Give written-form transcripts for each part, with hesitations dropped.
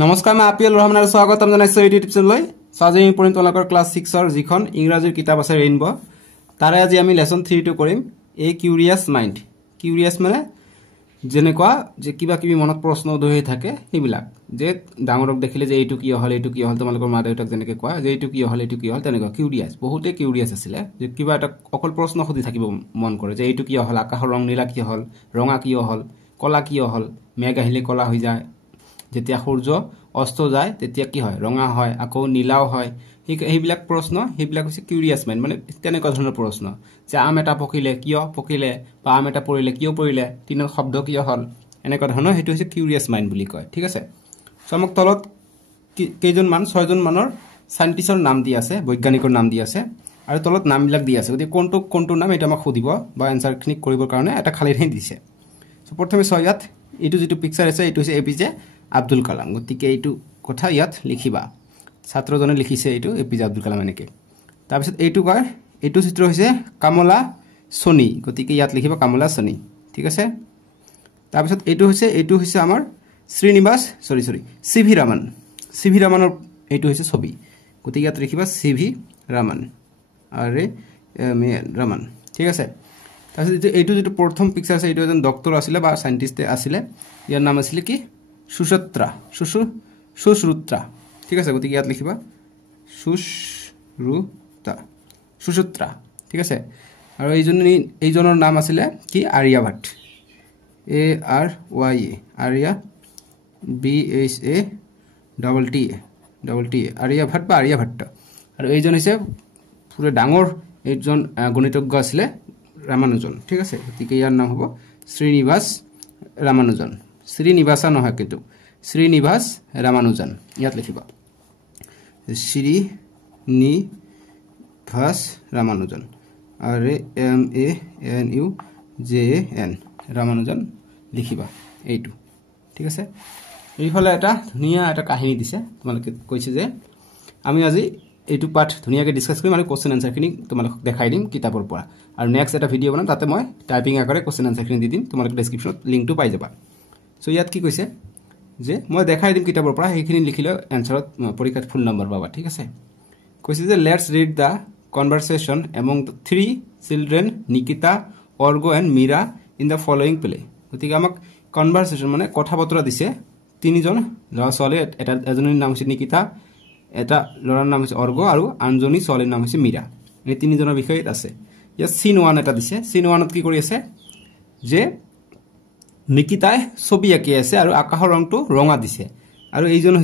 নমস্কাৰ মই আপিল ৰহমান আৰু স্বাগতম জনাইছো ইউটিউব চেনেললৈ আজি আমি পঢ়িম তোমালোকৰ ক্লাছ 6 ৰ যিখন ইংৰাজীৰ কিতাপ আছে ৰেইনবো তাৰে আজি আমি লেসন 3 টো কৰিম এ কিউৰিয়াছ মাইন্ড কিউৰিয়াছ মানে যেনেকুৱা যে কিবা কিবি মনত প্ৰশ্ন উদয় থাকে সেইবিলাক যে ডাঙৰক দেখিলে যে এইটো কি হল তোমালোকৰ মা দেউতাক যেনেকৈ কোৱা যে এইটো কি হল তেনেকুৱা কিউৰিয়াছ বহুতে কিউৰিয়াছ আছিলে যে কিবা এটা অকল প্ৰশ্ন খুদি থাকিব মন কৰে যে এইটো কি হল আকাশৰ ৰং নীলা কি হল ৰঙা কি হল কলা কি হল মেঘ আহিলে কলা হৈ যায় যেতিয়া সূৰ্য অস্ত যায় তেতিয়া কি হয় ৰঙা হয় আকৌ নীলাও হয় এইবিলাক প্ৰশ্ন সেইবিলাক হৈছে কিউৰিয়াছ মাইন্ড মানে তেনেকুৱা ধৰণৰ প্ৰশ্ন যে আম এটা পকিলে কিয় পকিলে বা আম এটা পৰিলে কিয় পৰিলে তিনৰ শব্দ কিয় হল এনেকুৱা ধৰণৰ হেতু হৈছে কিউৰিয়াছ মাইন্ড বুলি কয় ঠিক আছে সমক তলত কেইজন মান 6 জন মানৰ সাইন্টিষ্টৰ নাম দি আছে বৈজ্ঞানিকৰ নাম দি আছে আৰু তলত নামবিলাক দি আছে গতি কোনটো নাম এটা আমাক খুদিব বা আনসাৰ খিনি কৰিবৰ কাৰণে এটা খালি ঠাই দিছে সো প্ৰথমে সয়াত এটো যেটো পিকচাৰ আছে এটো হৈছে এপিজে আব্দুল কালাম গতিকে এইটো কথা ইয়াত লিখিবা ছাত্ৰজনে লিখিছে এইটো এপিজে আব্দুল কালাম এনেকে তাৰ পিছত এইটো কয় এইটো চিত্ৰ হৈছে কামলা সোনি গতিকে ইয়াত লিখিবা কামলা সোনি ঠিক আছে তাৰ পিছত এইটো হৈছে আমাৰ শ্ৰীনিবাস সিভি ৰামনৰ এইটো হৈছে ছবি গতিকে ইয়াত লিখিবা সিভি ৰামন আৰে ৰামন ঠিক আছে তাৰ পিছত এইটো যেটো প্ৰথম পিকচাৰ আছে এইটো এজন ডক্টৰ আছিল বা সাইন্টিষ্ট আছিল ইয়াৰ নাম আছিল কি সুশ্ৰুতা ঠিক আছে গতিকে ইয়াত লিখিবা সুশ্ৰুতা ঠিক আছে আৰু এইজনৰ নাম আছিল কি আৰ্যভট্ট ARYA আৰ্য BHATT আৰ্যভট্ট বা আৰ্যভট্ট আৰু এইজন হৈছে পুৰা ডাঙৰ এইজন গণিতজ্ঞ আছিল ৰামানুজন ঠিক আছে গতিকে ইয়াৰ নাম হ'ব শ্ৰীনিবাস ৰামানুজন শ্ৰীনিবাসা নহয় কিন্তু শ্ৰীনিবাস ৰামানুজন ইয়াত লিখিবা শ্ৰীনিবাস ৰামানুজন আৰে MANUJAN ৰামানুজন লিখিবা এইটো ঠিক আছে এইফালে এটা ধুনিয়া এটা কাহিনী দিছে তোমালোকে কৈছে যে আমি আজি এইটো পাঠ ধুনিয়াকে ডিসকাস কৰিম আৰু কোশ্চেন আনসাৰ খিনি তোমালোক দেখাই দিম কিতাপৰ পৰা আৰু নেক্সট এটা ভিডিও বনাম তাতে মই টাইপিং আকাৰে কোশ্চেন আনসাৰ খিনি দি দিম তোমালোক ডেসক্ৰিপচনত লিংকটো পাই যাবা সো ইয়াত কি কৈছে যে মই দেখাই দিম কিতাপৰ পৰা সেইখিনি লিখিলে আনসাৰত পৰীক্ষাত ফুল নম্বৰ পাবা ঠিক আছে কৈছে যে let's read the conversation among the three children Nikita Argho and Meera in the following play গতিকে আমাক কনভাৰসেশন মানে কথা বতৰা দিছে তিনিজন ল'ৰা ছোৱালী এজনৰ নাম হৈছে নিকিতা এটা ল'ৰাৰ নাম হৈছে অৰ্গো আৰু আনজনী ছোৱালীৰ নাম হৈছে মীৰা এই তিনিজনৰ বিষয়ে আছে ইয়াত সিন 1 এটা দিছে সিন 1ত কি কৰি আছে যে নিকিতাই ছবি আঁকি আছে আৰু আকাশৰ ৰংটো ৰঙা দিছে আৰু এইজন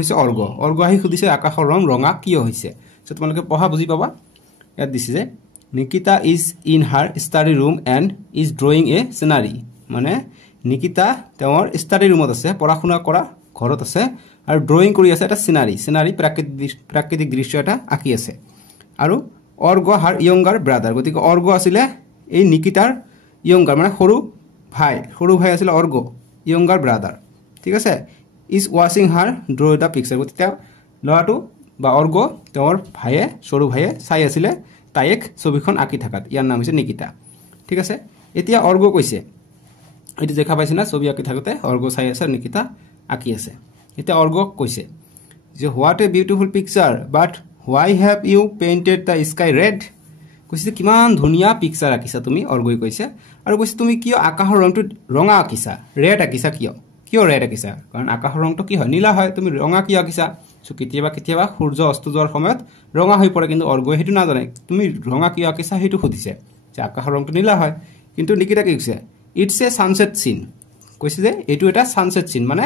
হৈছে অৰ্গো আহি খুদিছে আকাশৰ ৰং ৰঙা কিয় হৈছে সো তোমালোকে পঢ়া বুজি পাবা ইয়াত দিছে যে Nikita is in her study room and is drawing a scenery মানে নিকিতা তেওঁৰ স্টাডি ৰুমত আছে পঢ়া-শুনা কৰা ঘৰত আছে আৰু ড্ৰয়িং কৰি আছে এটা সিনাৰি প্ৰাকৃতিক দৃশ্য এটা আঁকি আছে আৰু অৰ্গো হাৰ ইয়ংগাৰ ব্ৰাদাৰ গতিকে অৰ্গো আছিল এই নিকিতাৰ ইয়ংগাৰ মানে সৰু ভাই আছিল অৰ্গো ইয়ংগাৰ ব্ৰাদাৰ ঠিক আছে is watching her draw the picture গতিকে লৰাটো বা অৰ্গো তেওঁৰ সৰু ভাইয়ে চাই আছিল তাইক ছবিখন আঁকি থাকাত ইয়াৰ নাম হৈছে নিকিতা ঠিক আছে এতিয়া অৰ্গো কৈছে এটি দেখা পাইছে না ছবি আঁকি থাকতে অৰ্গো চাই আছে নিকিতা আঁকি আছে এতিয়া অৰ্গো কৈছে যে what a beautiful picture but why have you painted the sky red কৈছে কিমান ধুনিয়া পিকচাৰ আঁকিছা তুমি অৰ্গোই কৈছে আৰু কৈছে তুমি কিয় আকাশৰ ৰংটো ৰঙা আঁকিছা ৰেড আঁকিছা কিয় ৰেড আঁকিছা কাৰণ আকাশৰ ৰংটো কি হয় নীলা হয় তুমি ৰঙা কিয় আঁকিছা সো কেতিয়াবা সূৰ্য অস্ত যোৱাৰ সময়ত ৰঙা হৈ পৰে কিন্তু অৰ্গোই হেতু না জানে তুমি ৰঙা কিয় আঁকিছা হেতু খুদিছে যে আকাশৰ ৰংটো নীলা হয় কিন্তু নিকিতা কি কৈছে ইটস এ সানসেট সিন কৈছে যে এটো এটা সানসেট সিন মানে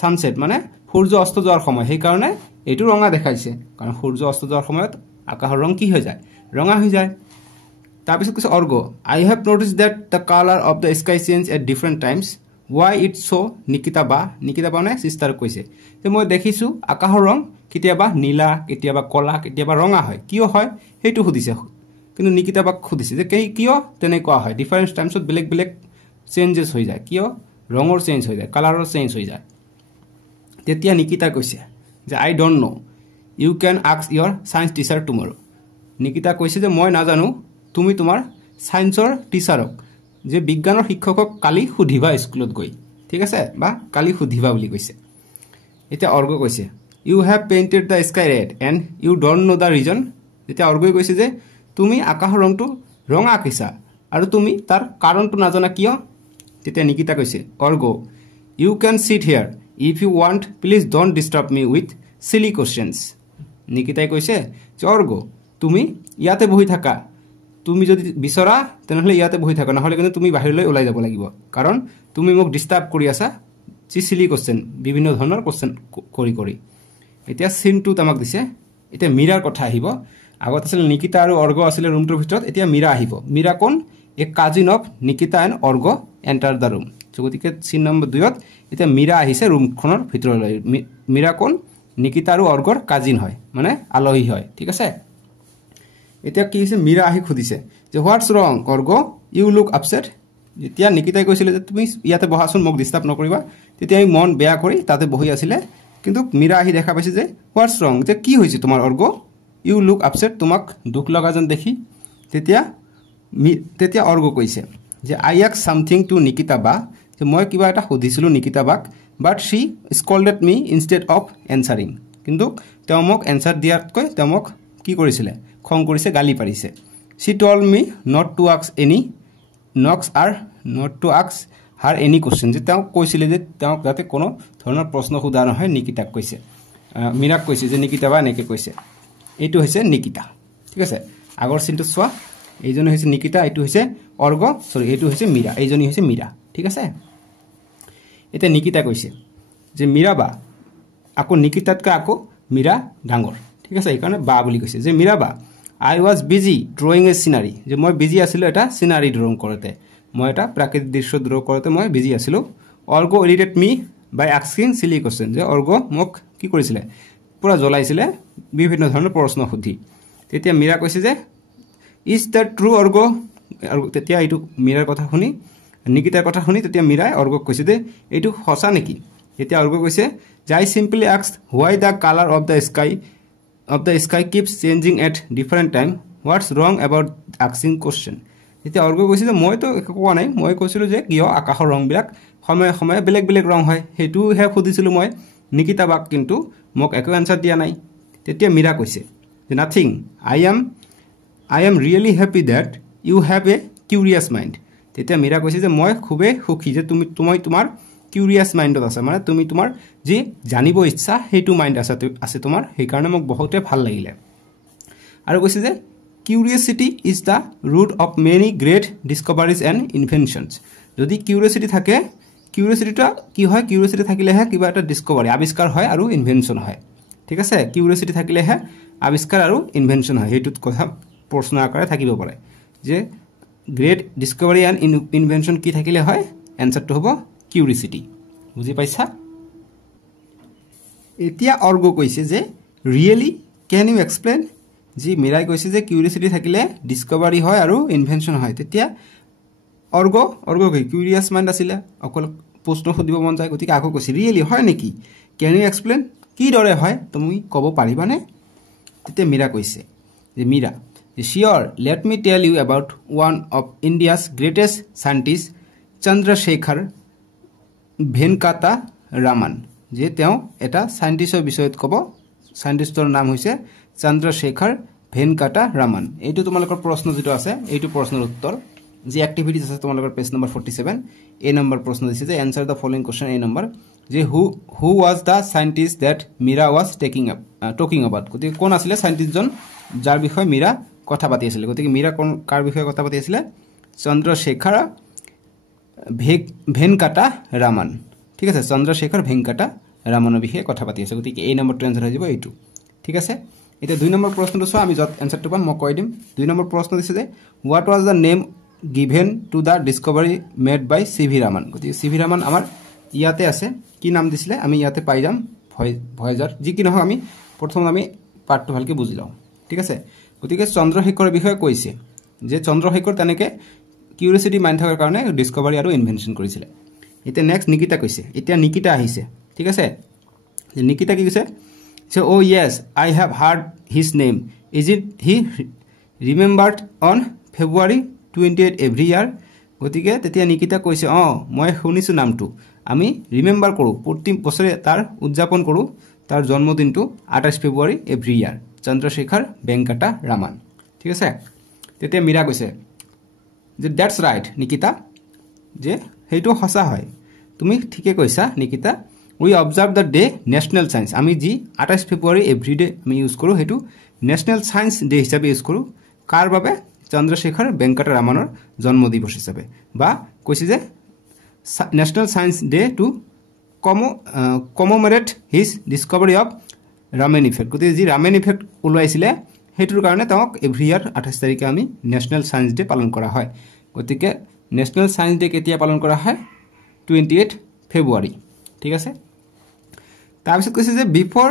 সানসেট মানে সূৰ্য অস্ত যোৱাৰ সময় সেই কাৰণে এটো ৰঙা দেখাইছে কাৰণ সূৰ্য অস্ত যোৱাৰ সময়ত আকাশৰ ৰং কি হৈ যায় ৰঙা হৈ যায় তাৰ পিছত কৈছে Argho I have noticed that the colour of the sky change at different times why it's so Nikita মানে সিস্টাৰ কৈছে যে মই দেখিছো আকাশৰ ৰং কেতিয়াবা নীলা কেতিয়াবা কলা কেতিয়াবা ৰঙা হয় কিয় হয় হেতু খুদিছে কিন্তু নিকিতা খুদিছে যে কিয় তেনেকুৱা হয় ডিফাৰেন্ট টাইমছত বেলেগ চেঞ্জেস হৈ যায় কিয় ৰঙৰ চেঞ্জ হৈ যায় কালাৰৰ চেঞ্জ হৈ যায় তেতিয়া নিকিতা কৈছে যে I don't know you can ask your science teacher tomorrow Nikita কৈছে যে মই নাজানো তুমি তোমাৰ সায়েন্সৰ টিচাৰক যে বিজ্ঞানৰ শিক্ষকক কালি সুধিবা স্কুলত গৈ ঠিক আছে বা কালি সুধিবা বুলি কৈছে এতিয়া অৰ্গ কৈছে you have painted the sky red and you don't know' the reason তেতিয়া অৰ্গই কৈছে যে তুমি আকাশৰ ৰংটো ৰঙা আঁকিছা আৰু তুমি তাৰ কাৰণটো নাজানা কিয় তেতিয়া নিকিতা কৈছে Argho you can sit here if you want please don't disturb me with silly questions নিকিতাই কৈছে যে অৰ্গ তুমি ইয়াতে বহি থাকা তুমি যদি বিচৰা তেনেহ'লে ইয়াতে বহি থাকা নহ'লে কিন্তু তুমি বাহিৰলৈ ওলাই যাব লাগিব কাৰণ তুমি মোক ডিষ্টাৰ্ব কৰি আছা চিলি কুৱেশ্যন বিভিন্ন ধৰণৰ কুৱেশ্যন কৰি এতিয়া চিনটো আমাক দিছে এতিয়া মীৰাৰ কথা আহিব আগত আছিল নিকিতা আৰু অৰ্গ আছিলে ৰুমটোৰ ভিতৰত এতিয়া মীৰা আহিব মীৰা কোন a cousin of Nikita and Argho enter the room গতিকে চিন নম্বৰ 2ত এতিয়া মীৰা আহিছে ৰুমখনৰ ভিতৰলৈ মীৰা কোন নিকিতা আৰু অৰ্গৰ কাজিন হয় মানে আলহী হয় ঠিক আছে এতিয়া কি হৈছে মীৰা আহি সুধিছে যে হোৱাটছ ৰং অৰ্গ ইউ লুক আপছেট যেতিয়া নিকিতাই কৈছিলে যে তুমি ইয়াতে বহাচোন মোক ডিষ্টাৰ্ব নকৰিবা তেতিয়া আমি মন বেয়া কৰি তাতে বহি আছিলে কিন্তু মীৰা আহি দেখা পাইছে যে হোৱাটছ ৰং যে কি হৈছে তোমাৰ অৰ্গ ইউ লুক আপছেট তোমাক দুখ লগা যেন দেখি তেতিয়া অৰ্গ কৈছে যে আই আস্ক সামথিং টু নিকিতা বা যে মই কিবা এটা সুধিছিলোঁ নিকিতা বাক বাট শ্বি স্কল্ডেড মি ইনষ্টেড অফ এনচাৰিং কিন্তু তেওঁ মোক এনচাৰ দিয়াতকৈ তেওঁ মোক কি কৰিছিলে খং কৰিছে গালি পাৰিছে she told me not to ask any not to ask her any question যে তেওঁ কৈছিলে যে তেওঁক যাতে কোনো ধৰণৰ প্ৰশ্ন সোধা নহয় নিকিতাক কৈছে মীৰাক কৈছে যে নিকিতা বা এনেকৈ কৈছে এইটো হৈছে নিকিতা ঠিক আছে আগৰ চিনটো চোৱা এইজনী হৈছে নিকিতা এইটো হৈছে অৰ্গ এইটো হৈছে মীৰা এইজনী হৈছে মীৰা ঠিক আছে এতিয়া নিকিতা কৈছে যে মীৰা বা আকৌ নিকিতাতকৈ আকৌ মীৰা ডাঙৰ ঠিক আছে এইকাৰণে বা বুলি কৈছে যে মীৰা বা আই ৱাজ বিজি ড্ৰয়িং এ চিনাৰী যে মই বিজি আছিলোঁ এটা চিনাৰী ড্ৰয়িং কৰোঁতে মই এটা প্ৰাকৃতিক দৃশ্য ড্ৰ কৰোঁতে মই বিজি আছিলোঁ অৰ্গ ইৰিটেড মি বাই আস্কিং চিলি কুৱেশ্যন যে অৰ্গ মোক কি কৰিছিলে পুৰা জ্বলাইছিলে বিভিন্ন ধৰণৰ প্ৰশ্ন সুধি তেতিয়া মীৰা কৈছে যে ইজ দ্য ট্ৰু অৰ্গ আৰু তেতিয়া এইটো মীৰাৰ কথা শুনি নিকিতাৰ কথা শুনি তেতিয়া মীৰাই অৰ্গক কৈছে যে এইটো সঁচা নেকি তেতিয়া অৰ্গ কৈছে যে I simply asked why the colour of the sky keeps changing at different time what's wrong about asking question তেতিয়া অৰ্গ কৈছে যে মইতো একো কোৱা নাই মই কৈছিলোঁ যে কিয় আকাশৰ ৰংবিলাক সময়ে সময়ে বেলেগ বেলেগ ৰং হয় সেইটোহে সুধিছিলোঁ মই নিকিতা বাক কিন্তু মোক একো এনচাৰ দিয়া নাই তেতিয়া মীৰা কৈছে যে nothing I am really happy that you have a curious mind তেতিয়া মীৰা কৈছে যে মই খুবেই সুখী যে তুমি তোমাৰ কিউৰিয়াছ মাইণ্ডত আছে মানে তুমি তোমাৰ যি জানিব ইচ্ছা সেইটো মাইণ্ড আছে তোমাৰ সেইকাৰণে মোক বহুতে ভাল লাগিলে আৰু কৈছে যে curiosity is the root of many great discoveries and inventions যদি কিউৰিয়াছিটি থাকে কিউৰিয়াছিটিটো কি হয় কিউৰিয়াছিটি থাকিলেহে কিবা এটা ডিস্কভাৰী আৱিষ্কাৰ হয় আৰু ইনভেনশ্যন হয় ঠিক আছে কিউৰিয়াছিটি থাকিলেহে আৱিষ্কাৰ আৰু ইনভেনশ্যন হয় সেইটোত কথা প্ৰশ্ন আকাৰে থাকিব পাৰে যে গ্ৰেট ডিস্কভাৰী এণ্ড ইনভেনশ্যন কি থাকিলে হয় এনচাৰটো হ'ব কিউৰিয়াছিটি বুজি পাইছা এতিয়া অৰ্গ কৈছে যে ৰিয়েলি কেন ইউ এক্সপ্লেইন যি মীৰাই কৈছে যে কিউৰিয়াছিটি থাকিলে ডিস্কভাৰী হয় আৰু ইনভেনশ্যন হয় তেতিয়া অৰ্গ কি কিউৰিয়াছ মাইণ্ড আছিলে অকল প্ৰশ্ন সুধিব মন যায় গতিকে আকৌ কৈছে ৰিয়েলি হয় নেকি কেন ইউ এক্সপ্লেইন কিদৰে হয় তুমি ক'ব পাৰিবানে তেতিয়া মীৰা কৈছে যে মীৰা চিয়'ৰ let me tell you about one of India's greatest scientist Chandrasekhara Venkata Raman যে তেওঁ এটা চাইণ্টিষ্টৰ বিষয়ত ক'ব চাইণ্টিষ্টৰ নাম হৈছে চন্দ্ৰশেখৰ ভেনকাটা ৰামান এইটো তোমালোকৰ প্ৰশ্ন যিটো আছে এইটো প্ৰশ্নৰ উত্তৰ যি এক্টিভিটিজ আছে তোমালোকৰ পেজ নম্বৰ 47 এই নম্বৰ প্ৰশ্ন দিছে যে এনচাৰ দ্য ফলোইং কোৱেশ্চন এই নম্বৰ যে who was the scientist that Meera was talking about গতিকে কোন আছিলে চাইণ্টিষ্টজন যাৰ বিষয়ে মীৰা কথা পাতি আছিলে গতিকে মীৰা কোন কাৰ বিষয়ে কথা পাতি আছিলে চন্দ্ৰশেখৰ ভেনকাটা ৰামান ঠিক আছে চন্দ্ৰশেখৰ ভেনকাটা ৰামানৰ বিষয়ে কথা পাতি আছে গতিকে এই নম্বৰটো এনচাৰ হৈ যাব এইটো ঠিক আছে এতিয়া 2 নম্বৰ প্ৰশ্নটো চোৱা আমি যত এনচাৰটো পাম মই কৈ দিম 2 নম্বৰ প্ৰশ্ন দিছে যে what was the name given to the discovery made by CV. Raman গতিকে চি.ভি. ৰামান আমাৰ ইয়াতে আছে কি নাম দিছিলে আমি ইয়াতে পাই যাম ভয়েজাৰ যি কি নহয় আমি প্ৰথম আমি পাৰ্টটো ভালকৈ বুজি লওঁ ঠিক আছে গতিকে চন্দ্ৰশেখৰৰ বিষয়ে কৈছে যে চন্দ্ৰশেখৰ তেনেকৈ কিউৰিয়াছিটি মাইণ্ড থকাৰ কাৰণে ডিস্কভাৰী আৰু ইনভেনশ্যন কৰিছিলে এতিয়া নেক্সট নিকিতা কৈছে এতিয়া নিকিতা আহিছে ঠিক আছে যে নিকিতা কি কৈছে So, oh yes, I have heard his name. Is it he remembered on February 28 every year? গতিকে তেতিয়া নিকিতা কৈছে মই শুনিছোঁ নামটো আমি ৰিমেম্বাৰ কৰোঁ প্ৰতি বছৰে তাৰ উদযাপন কৰোঁ তাৰ জন্মদিনটো 28 ফেব্ৰুৱাৰী এভৰি ইয়াৰ চন্দ্ৰশেখৰ বেংকটা ৰামান ঠিক আছে তেতিয়া মীৰা কৈছে যে দ্যাটছ ৰাইট নিকিতা যে সেইটো সঁচা হয় তুমি ঠিকে কৈছা Nikita we observe the day national science আমি যি 28 ফেব্ৰুৱাৰী এভৰি ডে আমি ইউজ কৰোঁ সেইটো নেশ্যনেল সায়েন্স ডে হিচাপে ইউজ কৰোঁ কাৰ বাবে চন্দ্ৰশেখৰ বেংকটা ৰামানৰ জন্ম দিৱস হিচাপে বা কৈছে যে national science day to commemorate his discovery of Raman effect গতিকে যি ৰামেন ইফেক্ট ওলাইছিলে সেইটোৰ কাৰণে তেওঁক এভৰি ইয়াৰ 28 তাৰিখে আমি নেশ্যনেল সায়েন্স ডে পালন কৰা হয় গতিকে নেশ্যনেল সায়েন্স ডে কেতিয়া পালন কৰা হয় 28 ফেব্ৰুৱাৰী ঠিক আছে তাৰপিছত কৈছে যে বিফৰ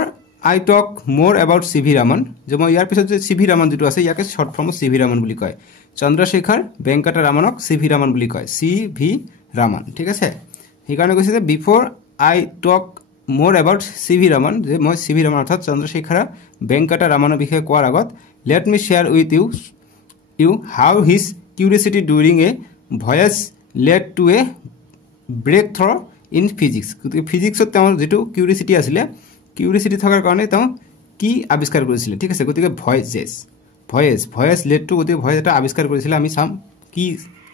আই টক মোৰ এবাউট চি.ভি. ৰামন যে মই ইয়াৰ পিছত যে চি.ভি. ৰামন যিটো আছে ইয়াকে শ্বৰ্ট ফৰ্মত চি.ভি. ৰামন বুলি কয় চন্দ্ৰশেখৰ বেংকটা ৰামানক চি.ভি. ৰামন বুলি কয় চি.ভি. ৰামন ঠিক আছে সেইকাৰণে কৈছে যে বিফৰ আই টক মোৰ এবাউট চি.ভি. ৰামন যে মই চি.ভি. ৰামন অৰ্থাৎ চন্দ্ৰশেখৰ বেংকটা ৰামানৰ বিষয়ে কোৱাৰ আগত let me share with you how his curiosity during a voyage led to a breakthrough in physics গতিকে ফিজিক্সত তেওঁৰ যিটো কিউৰিয়চিটি আছিলে কিউৰিয়চিটি থকাৰ কাৰণে তেওঁ কি আৱিষ্কাৰ কৰিছিলে ঠিক আছে গতিকে ভয়েজ লেড টু গতিকে ভয়েজ এটা আৱিষ্কাৰ কৰিছিলে আমি চাম কি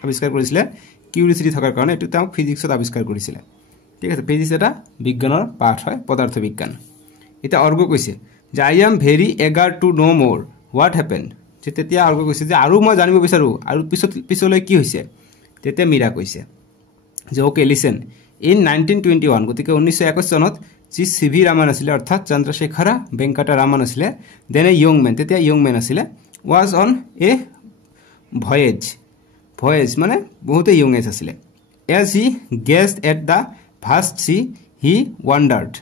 আৱিষ্কাৰ কৰিছিলে কিউৰিয়চিটি থকাৰ কাৰণে এইটো তেওঁ ফিজিক্সত আৱিষ্কাৰ কৰিছিলে ঠিক আছে ফিজিক্স এটা বিজ্ঞানৰ পাঠ হয় পদাৰ্থ বিজ্ঞান এটা অৰ্গ কৈছে যে I am very এগাৰ to know মোৰ হোৱাট হেপেণ্ড যে তেতিয়া অৰ্গ কৈছে যে আৰু মই জানিব বিচাৰোঁ আৰু পিছলৈ কি হৈছে তেতিয়া মীৰা কৈছে যে অ'কে লিচেন ইন 1921 গতিকে 1921 চনত যি চি.ভি. ৰামান আছিলে অৰ্থাৎ চন্দ্ৰশেখৰ বেংকটা ৰামান আছিলে দেন এ য়ং মেন তেতিয়া য়ং মেন আছিলে ৱাজ অন এ ভয়েজ মানে বহুতে য়ং এজ আছিলে as he gazed at the vast sea he wondered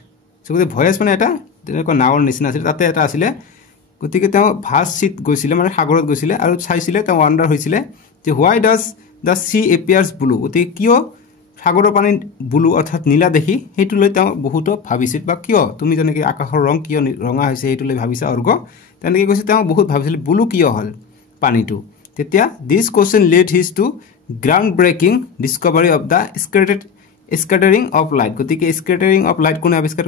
গতিকে ভয়েজ মানে এটা তেনেকুৱা নাৱৰ নিচিনা আছিলে তাতে এটা আছিলে গতিকে তেওঁ ভাষ্ট চিত গৈছিলে মানে সাগৰত গৈছিলে আৰু চাইছিলে তেওঁ ৱাণ্ডাৰ হৈছিলে যে why does the sea appears blue গতিকে কিয় সাগৰৰ পানী ব্লু অৰ্থাৎ নীলা দেখি সেইটো লৈ তেওঁ বহুতো ভাবিছিল বা কিয় তুমি যেনেকৈ আকাশৰ ৰং কিয় ৰঙা হৈছে সেইটো লৈ ভাবিছা অৰ্গ তেনেকৈ কৈছে তেওঁ বহুত ভাবিছিল ব্লু কিয় হ'ল পানীটো তেতিয়া this question led his to ground breaking discovery of the scattering of light গতিকে স্কেটাৰিং অফ লাইট কোনে আৱিষ্কাৰ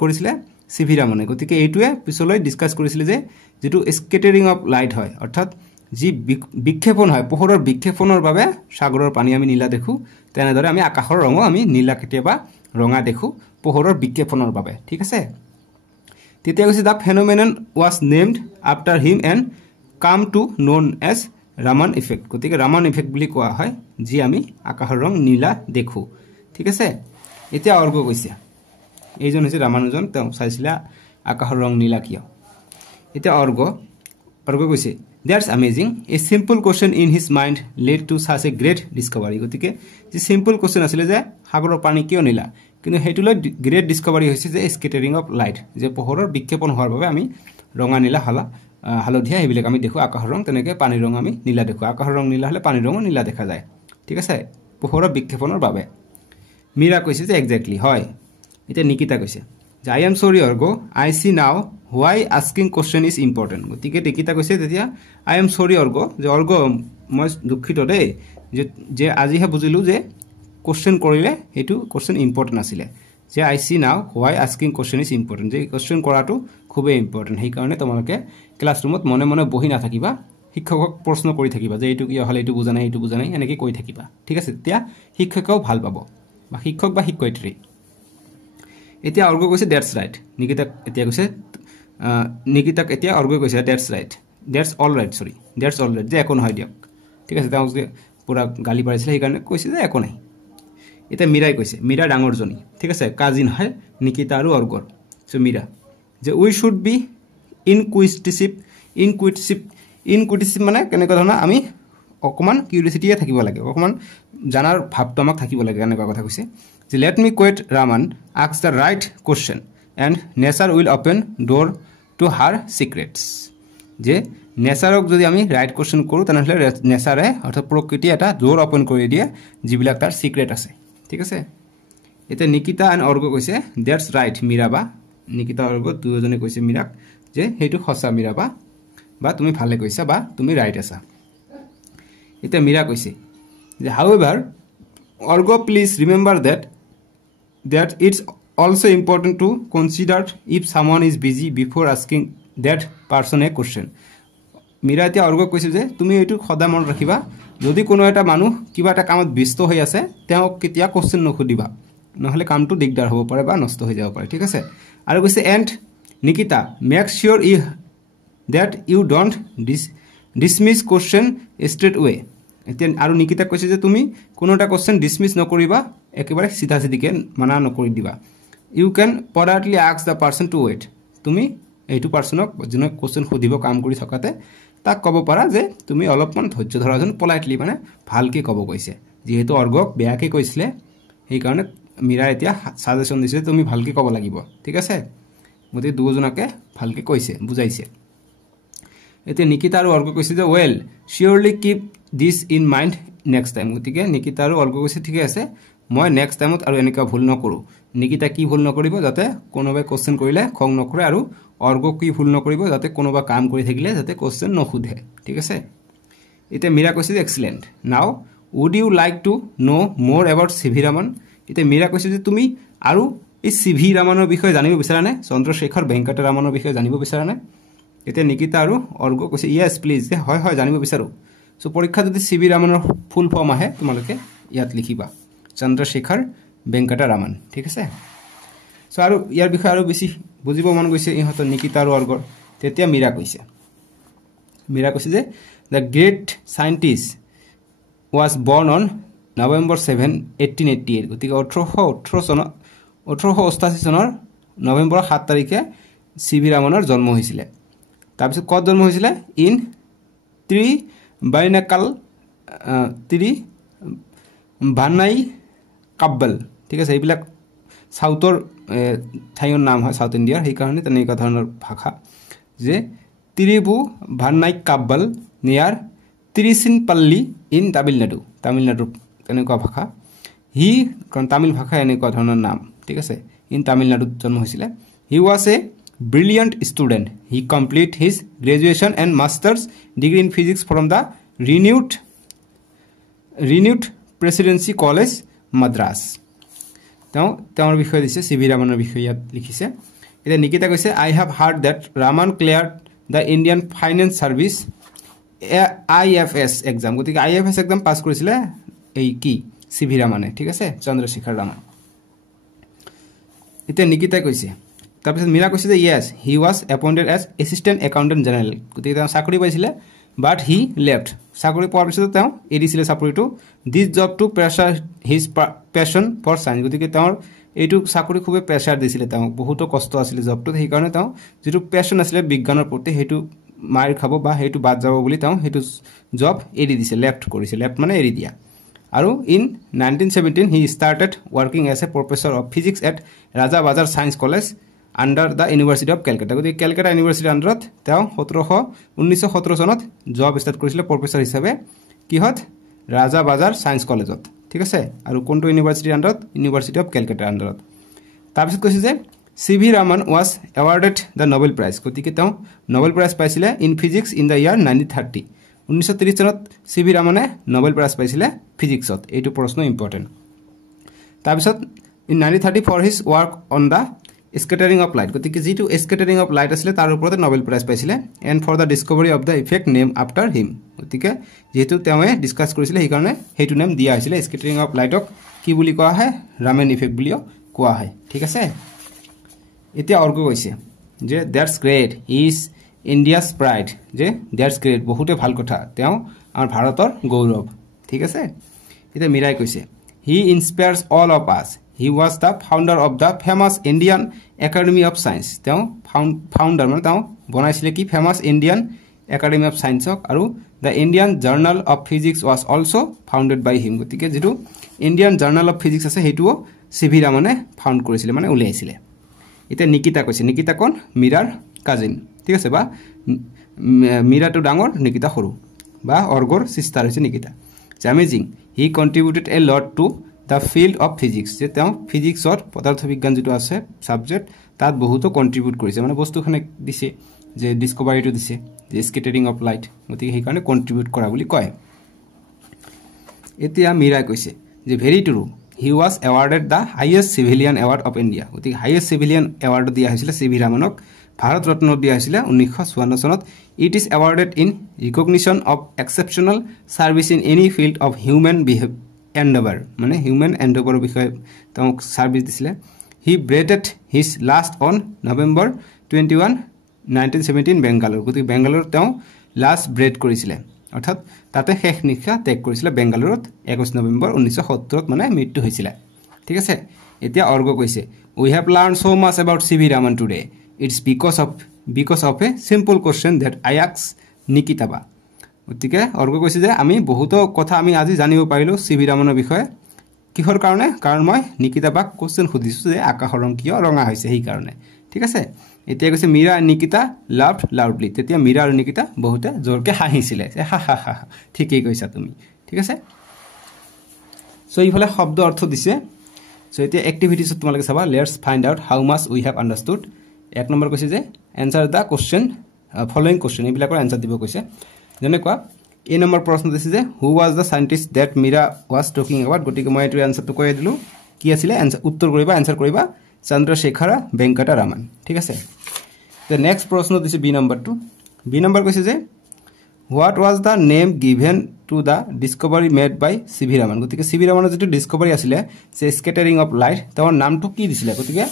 কৰিছিলে চি.ভি. ৰামনে গতিকে এইটোৱে পিছলৈ ডিছকাছ কৰিছিলে যে যিটো স্কেটাৰিং অফ লাইট হয় অৰ্থাৎ যি বিক্ষেপণ হয় পোহৰৰ বিক্ষেপণৰ বাবে সাগৰৰ পানী আমি নীলা দেখোঁ তেনেদৰে আমি আকাশৰ ৰঙো আমি নীলা কেতিয়াবা ৰঙা দেখোঁ পোহৰৰ বিক্ষেপণৰ বাবে ঠিক আছে তেতিয়া কৈছে the phenomenon was named after him and came to known as Raman effect গতিকে ৰামান ইফেক্ট বুলি কোৱা হয় যি আমি আকাশৰ ৰং নীলা দেখোঁ ঠিক আছে এতিয়া অৰ্গ কৈছে এইজন হৈছে ৰামানুজন তেওঁ চাইছিলে আকাশৰ ৰং নীলা কিয় এতিয়া অৰ্গ কৈছে that's amazing a simple question in his mind led to such a great discovery গতিকে যি চিম্পল কুৱেশ্যন আছিলে যে সাগৰৰ পানী কিয় নীলা কিন্তু সেইটোলৈ গ্ৰেট ডিস্কভাৰী হৈছে যে স্কেটাৰিং অফ লাইট যে পোহৰৰ বিক্ষেপণ হোৱাৰ বাবে আমি ৰঙা নীলা হালধীয়া সেইবিলাক আমি দেখোঁ আকাশৰ ৰং তেনেকৈ পানীৰ ৰং আমি নীলা দেখোঁ আকাশৰ ৰং নীলা হ'লে পানীৰ ৰঙো নীলা দেখা যায় ঠিক আছে পোহৰৰ বিক্ষেপণৰ বাবে মীৰা কৈছে যে একজেক্টলি হয় এতিয়া নিকিতা কৈছে যে আই এম চৰি অৰ্গ আই চি নাও হোৱাই আস্কিং কুৱেশ্যন ইজ ইম্পৰ্টেণ্ট গতিকে নিকিতা কৈছে তেতিয়া আই এম চৰি অৰ্গ যে অৰ্গ মই দুখিত দেই যে আজিহে বুজিলোঁ যে কুৱেশ্যন কৰিলে সেইটো কুৱেশ্যন ইম্পৰ্টেণ্ট আছিলে যে আই চি নাও হোৱাই আস্কিং কুৱেশ্যন ইজ ইম্পৰ্টেণ্ট যে কুৱেশ্যন কৰাটো খুবেই ইম্পৰ্টেণ্ট সেইকাৰণে তোমালোকে ক্লাছৰুমত মনে মনে বহি নাথাকিবা শিক্ষকক প্ৰশ্ন কৰি থাকিবা যে এইটো কিয় হ'লে এইটো বুজা নাই এনেকৈ কৈ থাকিবা ঠিক আছে তেতিয়া শিক্ষকেও ভাল পাব বা শিক্ষক বা শিক্ষয়িত্ৰী এতিয়া অৰ্গ কৈছে ডেটছ ৰাইট নিকিতাক এতিয়া অৰ্গ কৈছে ডেটছ অল ৰাইট যে একো নহয় দিয়ক ঠিক আছে তেওঁক যে পূৰা গালি পাৰিছিলে সেইকাৰণে কৈছে যে একো নাই এতিয়া মীৰাই কৈছে মীৰা ডাঙৰজনী ঠিক আছে কাজিন হয় নিকিতা আৰু অৰ্গৰ চ' মীৰা যে উই শুড বি ইনকুইটিভ মানে কেনেকুৱা ধৰণৰ আমি অকণমান কিউৰিয়চিটিয়ে থাকিব লাগে অকণমান জানাৰ ভাৱটো আমাক থাকিব লাগে এনেকুৱা কথা কৈছে যে let me quote Raman ask the right question and nature will open door to her secrets যে নেচাৰক যদি আমি ৰাইট কুৱেশ্যন কৰোঁ তেনেহ'লে নেচাৰে অৰ্থাৎ প্ৰকৃতিয়ে এটা ড'ৰ অপেন কৰি দিয়ে যিবিলাক তাৰ ছিক্ৰেট আছে ঠিক আছে এতিয়া নিকিতা এণ্ড অৰ্গ কৈছে ডেটছ ৰাইট মীৰাবা নিকিতা অৰ্গ দুয়োজনে কৈছে মীৰাক যে সেইটো সঁচা মীৰাবা বা তুমি ভালে কৈছা বা তুমি ৰাইট আছা এতিয়া মীৰা কৈছে যে however Argho please remember that that it's also important to consider if someone is busy before asking that person a question. Mira এতিয়া অৰ্গক কৈছে যে তুমি এইটো সদা মন ৰাখিবা যদি কোনো এটা মানুহ কিবা এটা কামত ব্যস্ত হৈ আছে তেওঁ কেতিয়া কোশ্চেন নখুদিবা নহলে কামটো দিগদাৰ হ'ব পাৰে বা নষ্ট হৈ যাব পাৰে ঠিক আছে আৰু কৈছে and Nikita make sure that you don't dismiss question straight away. এতিয়া আৰু নিকিতা কৈছে যে তুমি কোনোটা কোশ্চেন ডিসমিস নকৰিবা একেবাৰে সিধা সিধিকে মানা নকৰি দিবা you can politely ask the person to wait. তুমি এইটো পারসনক জনে কোশ্চেন খুদিব কাম কৰি থকাতে তাক কব পাৰা যে তুমি অলপমান ধৈৰ্য ধৰাজন পলাইটলি মানে ভালকে কব কৈছে যেহেতু অৰ্গক বেয়াকে কৈছিলে এই কাৰণে মীৰা এতিয়া সাজেশন দিছে তুমি ভালকে কব লাগিব ঠিক আছে মতে দুজনকে ভালকে কৈছে বুজাইছে এতিয়া নিকিতা আৰু অৰ্গ কৈছে যে well surely keep this in mind next time গতিকে নিকিতা আৰু অৰ্গ কৈছে ঠিক আছে মই নেক্সট টাইমত আৰু এনেকা ভুল নকৰো নিকিতা কি ভুল নকৰিব যাতে কোনোবাই কোশ্চেন কৰিলে খং নকৰে আৰু অৰ্গ কি ভুল নকৰিব যাতে কোনোবা কাম কৰি থাকিলে যাতে কোশ্চেন নখুধে ঠিক আছে এতিয়া মীৰা কৈছে যে এক্সিলেন্ট নাও would you like to know more about CV Raman এতিয়া মীৰা কৈছে যে তুমি আৰু এই সিভি ৰামনৰ বিষয়ে জানিব বিচাৰানে চন্দ্ৰশেখৰ ভেংকট ৰামনৰ বিষয়ে জানিব বিচাৰানে এতিয়া নিকিতা আৰু অৰ্গ কৈছে ইয়েস প্লিজ যে হয় হয় জানিব বিচাৰো সো পৰীক্ষা যদি সিভি ৰামনৰ ফুল ফৰ্ম আহে তোমালোকে ইয়াত লিখিবা চন্দ্ৰশেখৰ ভেংকট ৰামন ঠিক আছে সো আৰু ইয়াৰ বিষয়ে আৰু বেছি বুজিব মন গৈছে ইহঁত নিকিতা আৰু অৰ্গৰ তেতিয়া মীৰা কৈছে যে the great scientist was born on November 7 1888 গতিকে 1888 চনৰ নৱেম্বৰ 7 তাৰিখে সিভি ৰামনৰ জন্ম হৈছিল তাৰপিছত কত জন্ম হৈছিল ইন ভানাই কাব্বল ঠিক আছে এইবিলাক সাউথৰ ঠাইৰ নাম হয় সাউথ ইণ্ডিয়াৰ সেই কাৰণে তেনেকুৱা ধৰণৰ ভাষা যে ত্ৰিভু ভানাই কাব্বল নিয়াৰ ত্ৰিচিনপল্লী ইন তামিলনাডু তেনেকুৱা ভাষা হি তামিল ভাষা এনেকুৱা ধৰণৰ নাম ঠিক আছে ইন তামিলনাডুত জন্ম হৈছিল হি ওয়াজ এ brilliant student he complete his graduation and master's degree in physics from the renowned presidency college madras তেওঁৰ বিষয়ে দিছে সিভি ৰামনৰ বিষয়ে ইয়াত লিখিছে এটা নিকিতা কৈছে I have heard that Raman cleared the Indian Finance Service IFS exam গতিকে IFS exam পাস কৰিছিল এই কি সিভি ৰামনে ঠিক আছে চন্দ্ৰশেখৰ ৰামন এটা নিকিতা কৈছে তাৰপিছত মীৰা কৈছে যে yes he was appointed as assistant accountant general গতিকে তেওঁ চাকৰি পাইছিল বাট হি লেফট চাকৰি পোৱাৰ পিছত তেওঁ এৰিছিল চাকৰিটো this job to pursue his passion for science গতিকে তেওঁৰ এইটো চাকৰি খুবে প্ৰেছাৰ দিছিল তেওঁ বহুত কষ্ট আছিল জবটো সেই কাৰণে তেওঁ যেটো প্যাশন আছিল বিজ্ঞানৰ প্ৰতি হেতু মাৰ খাব বা হেতু বাদ যাব বুলি তেওঁ হেতু জব এৰি দিছে লেফট কৰিছে লেফট মানে এৰি দিয়া আৰু in 1917 he started working as a professor of physics at Raja Bazar science college under the University of Calcutta গতিকে ক্যালকাটা ইউনিভাৰ্সিটিৰ আন্ডাৰত তেওঁ 1917 চনত জব ষ্টাৰ্ট কৰিছিল প্ৰফেসৰ হিচাপে কিহত ৰাজা বাজাৰ সায়েন্স কলেজত ঠিক আছে আৰু কোনটো ইউনিভাৰ্সিটিৰ আন্ডাৰত ইউনিভাৰ্সিটি অফ ক্যালকাটাৰ আন্ডাৰত তাৰপিছত কৈছে যে CV Raman was awarded the Nobel Prize গতিকে তেওঁ নোবেল প্ৰাইজ পাইছিল in physics in the year 1930 1930 চনত সিভি ৰামনে নোবেল প্ৰাইজ পাইছিল ফিজিক্সত এইটো প্ৰশ্ন ইম্পৰ্টেন্ট তাৰপিছত in 1930 for his work on the scattering of light গতিকে যেটো scattering of light আছিল তাৰ ওপৰতে নোবেল প্ৰাইজ পাইছিল and for the discovery of the effect named after him গতিকে যেটো তেওঁৱে ডিসকাস কৰিছিল সেই কাৰণে হেতু নাম দিয়া হৈছিল scattering of lightক কি বুলি কোৱা হয় ৰামেন ইফেক্ট বুলিও কোৱা হয় ঠিক আছে এতিয়া অৰ্গ কৈছে যে that's great is India's pride যে দ্যাটস গ্ৰেট বহুতে ভাল কথা তেওঁ আমাৰ ভাৰতৰ গৌৰৱ ঠিক আছে এটা মীৰাই কৈছে he inspires all of us He was the founder of the famous Indian Academy of Science. তেওঁ founder মানে তেওঁ বনাইছিল কি famous Indian Academy of Science আৰু the Indian Journal of Physics was also founded by him. গতিকে যেটো Indian Journal of Physics আছে হেতুও CV ৰামনে found কৰিছিল মানে উলিয়াইছিল এটা নিকিতা কৈছে নিকিতা কোন মীৰাৰ কাজিন ঠিক আছে বা মীৰাটো ডাঙৰ নিকিতা সৰু বা অৰ্গৰ সিস্টাৰ হৈছে Nikita amazing he contributed a lot to the field of physics যে তেওঁ ফিজিক্সৰ পদাৰ্থ বিজ্ঞান যেটো আছে সাবজেক্ট তাত বহুতো কন্ট্ৰিবিউট কৰিছে মানে বস্তুখনে দিছে যে ডিসকভাৰীটো দিছে যে স্কেটাৰিং অফ লাইট গতিকে সেই কাৰণে কন্ট্ৰিবিউট কৰা বুলি কয় এতিয়া মীৰাই কৈছে যে very true he was awarded the highest civilian award of India গতিকে হাইয়েষ্ট চিভিলিয়ান এৱাৰ্ড দিয়া হৈছিলে চি.ভি. ৰামনক ভাৰত ৰত্ন দিয়া হৈছিলে 1954 চনত it is awarded in recognition of exceptional service in any field of human endeavour মানে হিউমেন এণ্ডেভাৰৰ বিষয়ে তেওঁক ছাৰ্ভিচ দিছিলে he breathed his last on November 21 1917 Bengaluru গতিকে বেংগালুৰুত তেওঁ লাষ্ট ব্ৰেড কৰিছিলে অৰ্থাৎ তাতে শেষ নিশা ত্যাগ কৰিছিলে বেংগালুৰুত 21 নৱেম্বৰ 1970 মানে মৃত্যু হৈছিলে ঠিক আছে এতিয়া অৰ্গ কৈছে we have learn so much about CV. Raman today it's because of a simple question that I ask নিকিতাবা গতিকে অৰ্গ কৈছে যে আমি বহুতো কথা আমি আজি জানিব পাৰিলো চি.ভি. ৰামনৰ বিষয়ে কিহৰ কাৰণে কাৰণ মই নিকিতাবাক কোৱেশ্চন সুধিছো যে আকাশৰ ৰং কিয় ৰঙা হৈছে সেই কাৰণে ঠিক আছে এতিয়া কৈছে মীৰা আৰু নিকিতা লাভড লাউডলি তেতিয়া মীৰা আৰু নিকিতা বহুতে জোৰকে হাঁহিছিলে হা হা হা ঠিকই কৈছা তুমি ঠিক আছে সো ইফালে শব্দ অৰ্থ দিছে সো এতিয়া এক্টিভিটিজ তোমালোকে চাবা let's find out how much we have understood এক নম্বৰ কৈছে যে answer the question following question এইবিলাকৰ এনসাৰ দিব কৈছে যেনেকুৱা এই নম্বৰ প্ৰশ্ন দিছে যে who was the scientist that Meera was talking about গতিকে মই এইটো এনসাৰটো কৈ দিলো কি আছিল উত্তৰ কৰিবা এনসাৰ কৰিবা চন্দ্ৰশেখৰ বেংকটা ৰামন ঠিক আছে The next প্রশ্ন দিছে বি নম্বরটো বি নম্বর কৈছে যে what was the name given to the discovery made by C.V. Raman গতিকে C.V. Ramanৰ যেটো ডিসকভাৰি আছিলে সে স্কেটাৰিং অফ লাইট তেওঁৰ নামটো কি দিছিলে গতিকে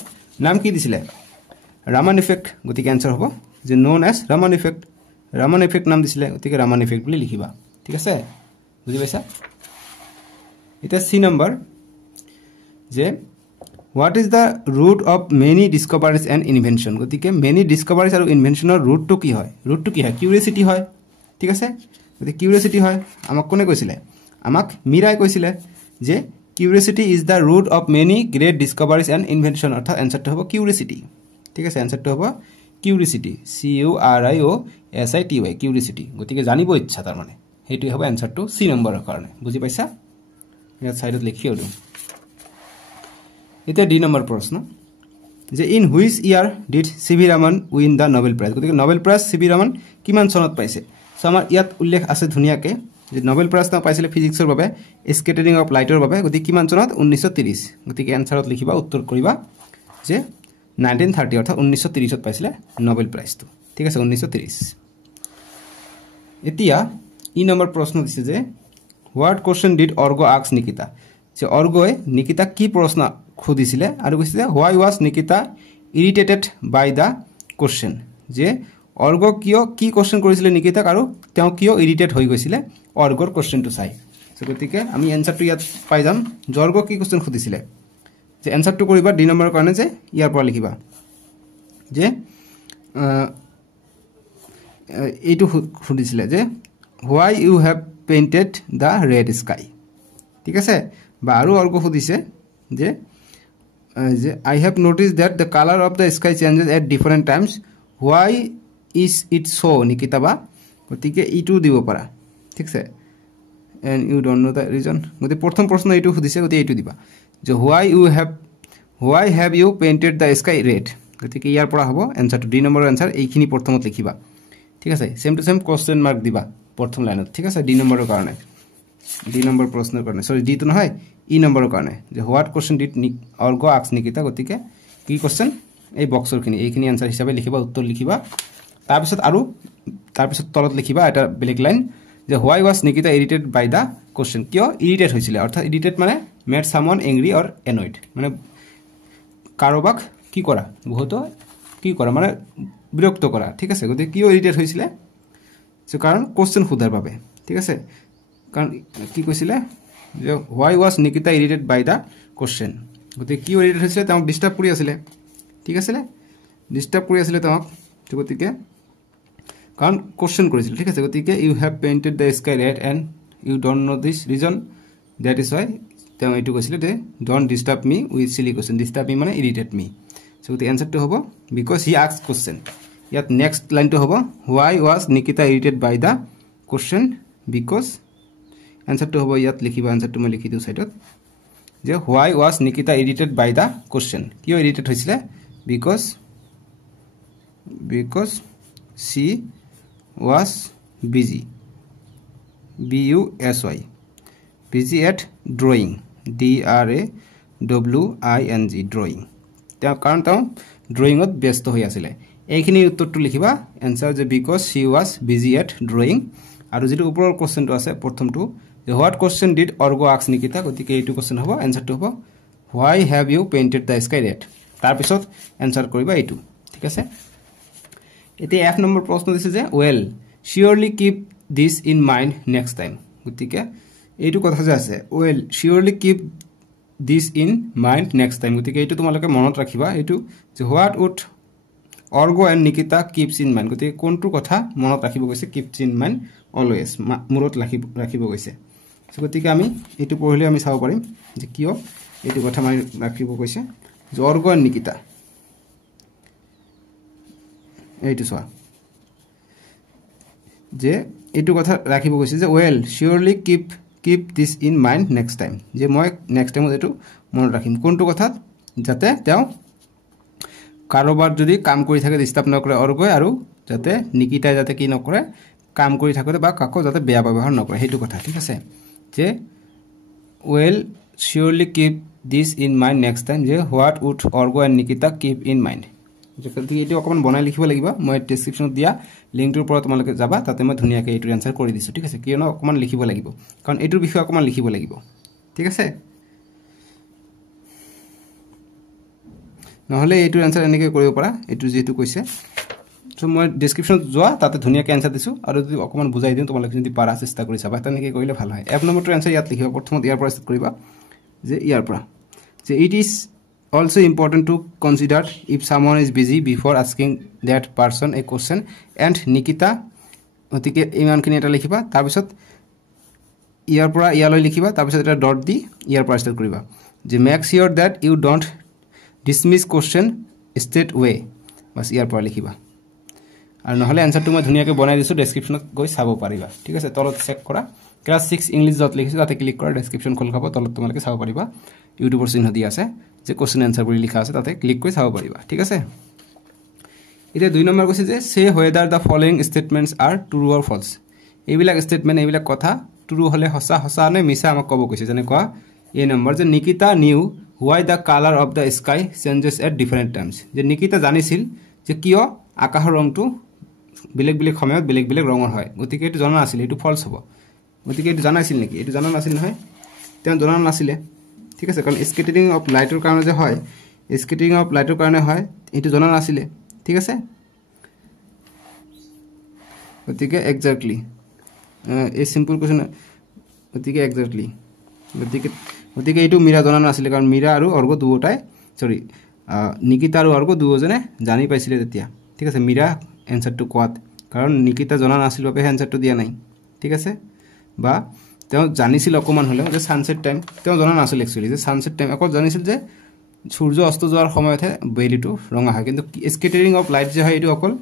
নাম কি দিছিলে ৰামান ইফেক্ট গতিকে आंसर হ'ব যে known as ৰামান ইফেক্ট নাম দিছিলে গতিকে ৰামান ইফেক্ট বুলি লিখিবা ঠিক আছে বুজি পাইছা এটা সি নম্বৰ যে What is the root of many discoveries and invention? গতিকে many discoveries আৰু inventionৰ root to কি হয়? root to কি হয়? Curiosity হয়। ঠিক আছে? গতিকে curiosity হয়। আমাক কোনে কৈছিলে? আমাক মীৰাই কৈছিলে যে curiosity is the root of many great discoveries and invention অৰ্থাৎ এনসাৰটো হ'ব curiosity। ঠিক আছে এনসাৰটো হ'ব curiosity C U R I O S I T Y curiosity গতিকে জানিব ইচ্ছা তাৰ মানে হেইটোই হ'ব এনসাৰটো সি নম্বৰৰ কাৰণে বুজি পাইছা? ইয়াত সাইডত লিখিও দিম এটা ডি নম্বৰ প্ৰশ্ন যে in which year did C V. Raman win the Nobel Prize গতিকে নোবেল প্ৰাইজ চি.ভি. ৰামন কিমান চনত পাইছে সো আমাৰ ইয়াত উল্লেখ আছে ধুনিয়াকে যে নোবেল প্ৰাইজ তেওঁ পাইছিলে ফিজিক্সৰ বাবে স্কেটাৰিং অফ লাইটৰ বাবে গতিকে কিমান চনত 1930 গতিকে এনসাৰত লিখিবা উত্তৰ কৰিবা যে 1930 অৰ্থাৎ 1930 ত পাইছিলে নোবেল প্ৰাইজটো ঠিক আছে 1930 এতিয়া ই নম্বৰ প্ৰশ্ন দিছে যে what question did Argho ask Nikita যে অৰ্গই নিকিতা কি প্ৰশ্ন খুদিছিলে আৰু কৈছে যে why was Nikita irritated by the question যে অৰ্গ কিয় কি কোৱেশ্চন কৰিছিলে নিকিতাক আৰু তেওঁ কিয় ইৰিটেট হৈ গৈছিলে অৰ্গৰ কোৱেশ্চনটো চাই সো গতিকে আমি এনসাৰটো ইয়াত পাই যাম অৰ্গ কি কোৱেশ্চন খুদিছিলে যে এনসাৰটো কৰিবা ডি নম্বৰৰ কাৰণে যে ইয়াৰ পৰা লিখিবা যে এইটো খুদিছিলে যে why you have painted the red sky ঠিক আছে বা আৰু অৰ্গ খুদিছে যে I have noticed that the color of the sky changes at different times. Why is it so? Nikitaba. গতিকে ইটো দিব পাৰা ঠিক আছে and you don't know the reason গতি প্ৰথম প্ৰশ্ন এইটো খুদিছে গতি এইটো দিবা যে why have you painted the sky red গতিকে ইয়াৰ পৰা হ'ব এনসাৰটো ডি নম্বৰৰ এনসাৰ এইখিনি প্ৰথমত লিখিবা ঠিক আছে same to same question mark দিবা প্ৰথম লাইনত ঠিক আছে ডি নম্বৰৰ কাৰণে ডি নম্বৰ প্ৰশ্নৰ কাৰণে সৰি ডি তো নহয় ই নম্বৰৰ কাৰণে যে what question did Argho ask Nikita গতিকে কি কোৱেশ্চন এই বক্সৰ খিনি এইখিনি আনসাৰ হিচাপে লিখিবা উত্তৰ লিখিবা তাৰপিছত তলত লিখিবা এটা বেলেগ লাইন যে why was Nikita irritated by the question কিয় ইৰিটেট হৈছিলে অৰ্থাৎ ইৰিটেট মানে made someone angry or annoyed মানে কাৰোবাক কি কৰা বহুত কি কৰা মানে বিৰক্ত কৰা ঠিক আছে গতিকে কিয় ইৰিটেট হৈছিলে সো কাৰণ কোৱেশ্চন খুদাৰ বাবে ঠিক আছে কাৰণ কি কৈছিলে যে why was Nikita irritated by the question গতিকে কিয় ইৰিটেট হৈছিলে তেওঁ ডিস্টাৰ্ব কৰি আছিল ঠিক আছে ডিস্টাৰ্ব কৰি আছিল তেওঁক গতিকে কাৰণ কোৱেশ্চন কৰিছিল ঠিক আছে গতিকে you have painted the sky red and you don't know this reason that is why তেওঁ এইটো কৈছিলে যে don't disturb me with silly question disturb me মানে irritate me so the answer to hobo because he asked question yat next line to hobo why was Nikita irritated by the question because answer to hobo yat likhiba answer to ma likhi du side je why was Nikita irritated by the question kyo irritated hoisile because she was busy busy at drawing DRAWING drawing তেওঁ কাৰণ তেওঁ ড্ৰয়িঙত ব্যস্ত হৈ আছিল এইখিনি উত্তৰটো লিখিবা answer যে because she was busy at drawing আৰু যেটো ওপৰৰ কোশ্চেনটো আছে প্ৰথমটো যে what question did Argho ask Nikita গতিকে এইটো কোশ্চেন হ'ব এনসাৰটো হ'ব why have you painted the sky red তাৰ পিছত এনসাৰ কৰিবা এইটো ঠিক আছে এতে এফ নম্বৰ প্ৰশ্ন দিছে যে well surely keep this in mind next time গতিকে এইটো কথা যে আছে well surely keep this in mind next time গতিকে এইটো তোমালোকে মনত ৰাখিবা এইটো যে what would অৰ্গো and nikita keeps in mind গতিকে কোনটো কথা মনত ৰাখিব গৈছে keeps in mind always মূৰত ৰাখিব গৈছে গতিকে আমি এইটো পঢ়িলে আমি চাব পাৰিম যে কিয় এইটো কথা মই ৰাখিব কৈছে যে অৰ্গো and nikita এইটো সোয়া যে এইটো কথা ৰাখিব কৈছে যে well surely keep this in mind next time যে মই next time এটো মনত ৰাখিম কোনটো কথা যাতে তেও কাৰোবাৰ যদি কাম কৰি থাকে ডিস্টাৰ্ব নকৰে অৰ্গো আৰু যাতে নিকিতা যাতে কি নকৰে কাম কৰি থাকতে বা কাকো যাতে বেয়া ব্যৱহাৰ নকৰে হেতু কথা ঠিক আছে যে well surely keep this in mind next time যে what would অৰ্গো and nikita keep in mind যদি এটো অকমান বনাই লিখিব লাগিব মই ডেসক্ৰিপচনত দিয়া লিংকটোৰ ওপৰত তোমালোকে যাবা তাতে মই ধুনিয়াকৈ এইটো আনসাৰ কৰি দিছো ঠিক আছে কিয়নো অকমান লিখিব লাগিব কাৰণ এইটোৰ বিষয়ে অকমান লিখিব লাগিব ঠিক আছে নহলে এইটো আনসাৰ এনেকৈ কৰিব পাৰা এইটো যেটো কৈছে সো মই ডেসক্ৰিপচনত যোৱা তাতে ধুনিয়াকৈ আনসাৰ দিছো আৰু যদি অকমান বুজাই দিম তোমালোকে যদি পাৰা চেষ্টা কৰি চাবা তেনেকৈ কৰিলে ভাল হয় এফ নম্বৰটো আনসাৰ ইয়াত লিখিবা প্ৰথমত ইয়াৰ পৰা ষ্টাৰ্ট কৰিবা যে ইয়াৰ পৰা যে it is also important to consider if someone is busy before asking that person a question and nikita গতিকে ইমানখিনি এটা লিখিবা তাৰ পিছত ইয়াৰ পৰা ইয়ালৈ লিখিবা তাৰ পিছত এটা ডট দি ইয়াৰ পৰা ষ্টাৰ্ট কৰিবা যে make sure that you don't dismiss question straight away বাস ইয়াৰ পৰা লিখিবা আৰু নহলে আনসাৰটো মই ধুনিয়াকৈ বনাই দিছো ডেসক্ৰিপচনত গৈ চাব পাৰিবা ঠিক আছে তলত চেক কৰা ক্লাস 6 ইংলিশ ডট লিখিছো তাতে ক্লিক কৰা ডেসক্ৰিপচন খোল খাব তলত তোমালোকে চাব পাৰিবা ইউটিউবৰ চিহ্ন দি আছে যে কোশ্চেন আনসাৰ বুলি লিখা আছে তাতে ক্লিক কৰি চাব পাৰিবা ঠিক আছে এটা দুই নম্বৰ কৈছে যে সে whether the following statements are true or false এইবিলাক স্টেটমেন্ট এইবিলাক কথা ট্ৰু হলে হসা হসা নে মিছা আমাক কব কৈছে যেনে কোৱা এই নম্বৰ যে Nikita new why the color of the sky changes at different times যে নিকিতা জানিছিল যে কিয় আকাশৰ ৰংটো বেলেগ বেলেগ সময়ত বেলেগ বেলেগ ৰঙৰ হয় গতিকে এটো জানা আছিল এটো ফলস হ'ব গতিকে এটো জানাছিল নেকি এটো জানা নাছিল নহয় তেও জানা নাছিল ঠিক আছে কাৰণ স্কেটাৰিং অফ লাইটৰ কাৰণে যে হয় স্কেটাৰিং অফ লাইটৰ কাৰণে হয় এটো জানা নাছিল ঠিক আছে গতিকে এক্স্যাক্টলি এই সিম্পল কোশ্চেন গতিকে এক্স্যাক্টলি গতিকে এটো মীরা জানা নাছিল কাৰণ মীৰা আৰু অৰ্গো দুটাই সৰি নিকিতা আৰু অৰ্গো দুজনে জানি পাইছিলে তেতিয়া ঠিক আছে মীৰা এনসাৰটো কোৱাত কাৰণ নিকিতা জানা নাছিল বাবে এনসারটো দিয়া নাই ঠিক আছে বা তেও জানিছিল অকমান হলে যে সানসেট টাইম তেও জানা নাছিল একচুয়ালি যে সানসেট টাইম আকৌ জানিছিল যে সূৰ্য অস্ত যোৱাৰ সময়তে বেলিটো ৰঙা হয় কিন্তু স্কেটাৰিং অফ লাইট যে হয় এটো অকল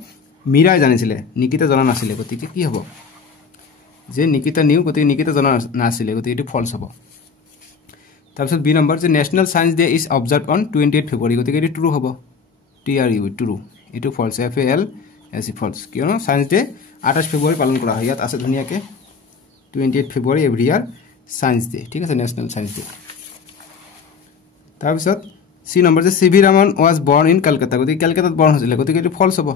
মীৰাই জানিছিল নিকিতা জানা নাছিল গতিকে কি হ'ব যে নিকিতা নিউ গতিকে নিকিতা জানা নাছিল গতিকে এটো ফলস হ'ব তাৰপিছত বি নম্বৰ যে national science day is observed on 28 ফেব্ৰুৱাৰী গতিকে এটো ট্ৰু হ'ব TRU ট্ৰু এটো ফলস FAL এস ফলস কিয়নো সায়েন্স ডে 28 ফেব্ৰুৱাৰী পালন কৰা হয় ইয়াত আছে ধুনিয়াকৈ 28 ফেব্ৰুৱাৰী এভৰি ইয়াৰ সায়েন্স ডে ঠিক আছে ন্যাশনাল সায়েন্স ডে তাৰপিছত সি নম্বৰ যে CV Raman was born in Kolkata গতিকে কলকাতাত বৰ্ন হৈছিল গতিকে এটো ফলস হ'ব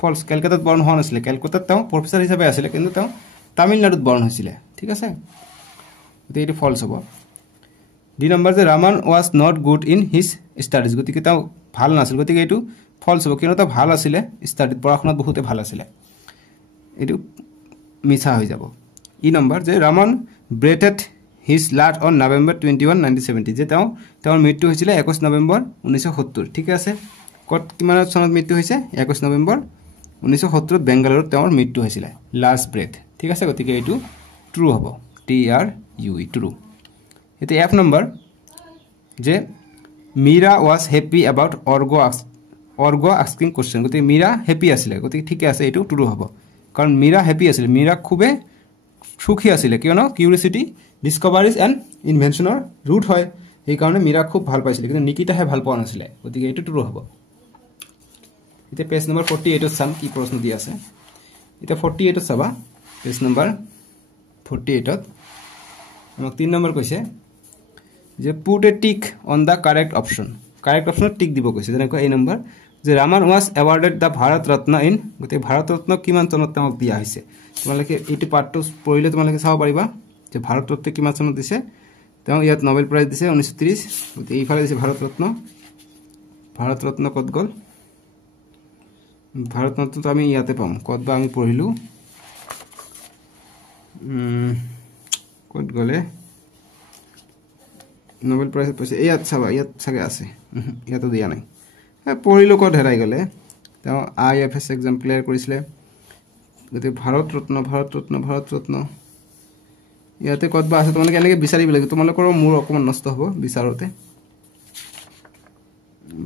ফলস কলকাতাত বৰ্ন হোৱা নাছিল কলকাতাত তেওঁ প্ৰফেসৰ হিচাপে আছিল কিন্তু তেওঁ তামিলনাডুত বৰ্ন হৈছিল ঠিক আছে গতিকে এটো ফলস হ'ব ডি নম্বৰ যে Raman was not good in his studies গতিকে তেওঁ ভাল নাছিল গতিকে এটো ফলস হ'ব কিয়নো তেওঁ ভাল আছিল ষ্টাডিত পঢ়াশুনাত বহুতে ভাল আছিল এটো মিছা হৈ যাব ই নম্বৰ যে Raman breathed his last on November 21 1970 যে তেওঁৰ মৃত্যু হৈছিল 21 নৱেম্বৰ 1970 ঠিক আছে কত কিমান চনত মৃত্যু হৈছে 21 নৱেম্বৰ 1970 বেংগালুৰুত তেওঁৰ মৃত্যু হৈছিল লাষ্ট ব্ৰেথ ঠিক আছে গতিকে এটো ট্ৰু হ'ব TRU ট্ৰু এতে এফ নম্বৰ যে Meera was happy about Argho asking question গতিকে মীৰা হ্যাপি আছিল গতিকে ঠিক আছে এটো ট্ৰু হ'ব কাৰণ মীৰা হ্যাপি আছিল মীৰা খুবে সুখী আছিল কিয়নো কিউৰিয়াসিটি ডিসকভাৰিজ এণ্ড ইনভেনশনৰ ৰুট হয় এই কাৰণে মীৰা খুব ভাল পাইছিল কিন্তু নিকিতাহে ভাল পোৱা নাছিল গতিকে এটো ট্ৰু হ'ব এটা পেজ নম্বৰ 48 ত চাম কি প্ৰশ্ন দি আছে এটা 48 ত চাবা পেজ নম্বৰ 48 ত আমাক 3 নম্বৰ কৈছে যে put a tick on the correct option tick দিব কৈছে যেনেকৈ এই নম্বৰ যে Raman was awarded the Bharat Ratna in গতিকে ভাৰত ৰত্ন কিমান চনত তেওঁক দিয়া হৈছে তোমালোকে এইটো পাৰ্টটো পঢ়িলে তোমালোকে চাব পাৰিবা যে ভাৰত ৰত্ন কিমান চনত দিছে তেওঁ ইয়াত নোবেল প্ৰাইজ দিছে 1930 গতিকে এইফালে দিছে ভাৰত ৰত্ন ক'ত গ'ল ভাৰত ৰত্নটো আমি ইয়াতে পাম ক'ত বা আমি পঢ়িলো ক'ত গ'লে নোবেল প্ৰাইজ পাইছে ইয়াত চাবা ইয়াত চাগে আছে ইয়াতো দিয়া নাই পঢ়িলো ক'ত হেৰাই গ'লে তেওঁ IFS এক্সাম ক্লিয়াৰ কৰিছিলে গতিকে ভাৰত ৰত্ন ইয়াতে ক'ত বা আছে তোমালোকে এনেকৈ বিচাৰিব লাগিব তোমালোকৰ মোৰ অকণমান নষ্ট হ'ব বিচাৰোতে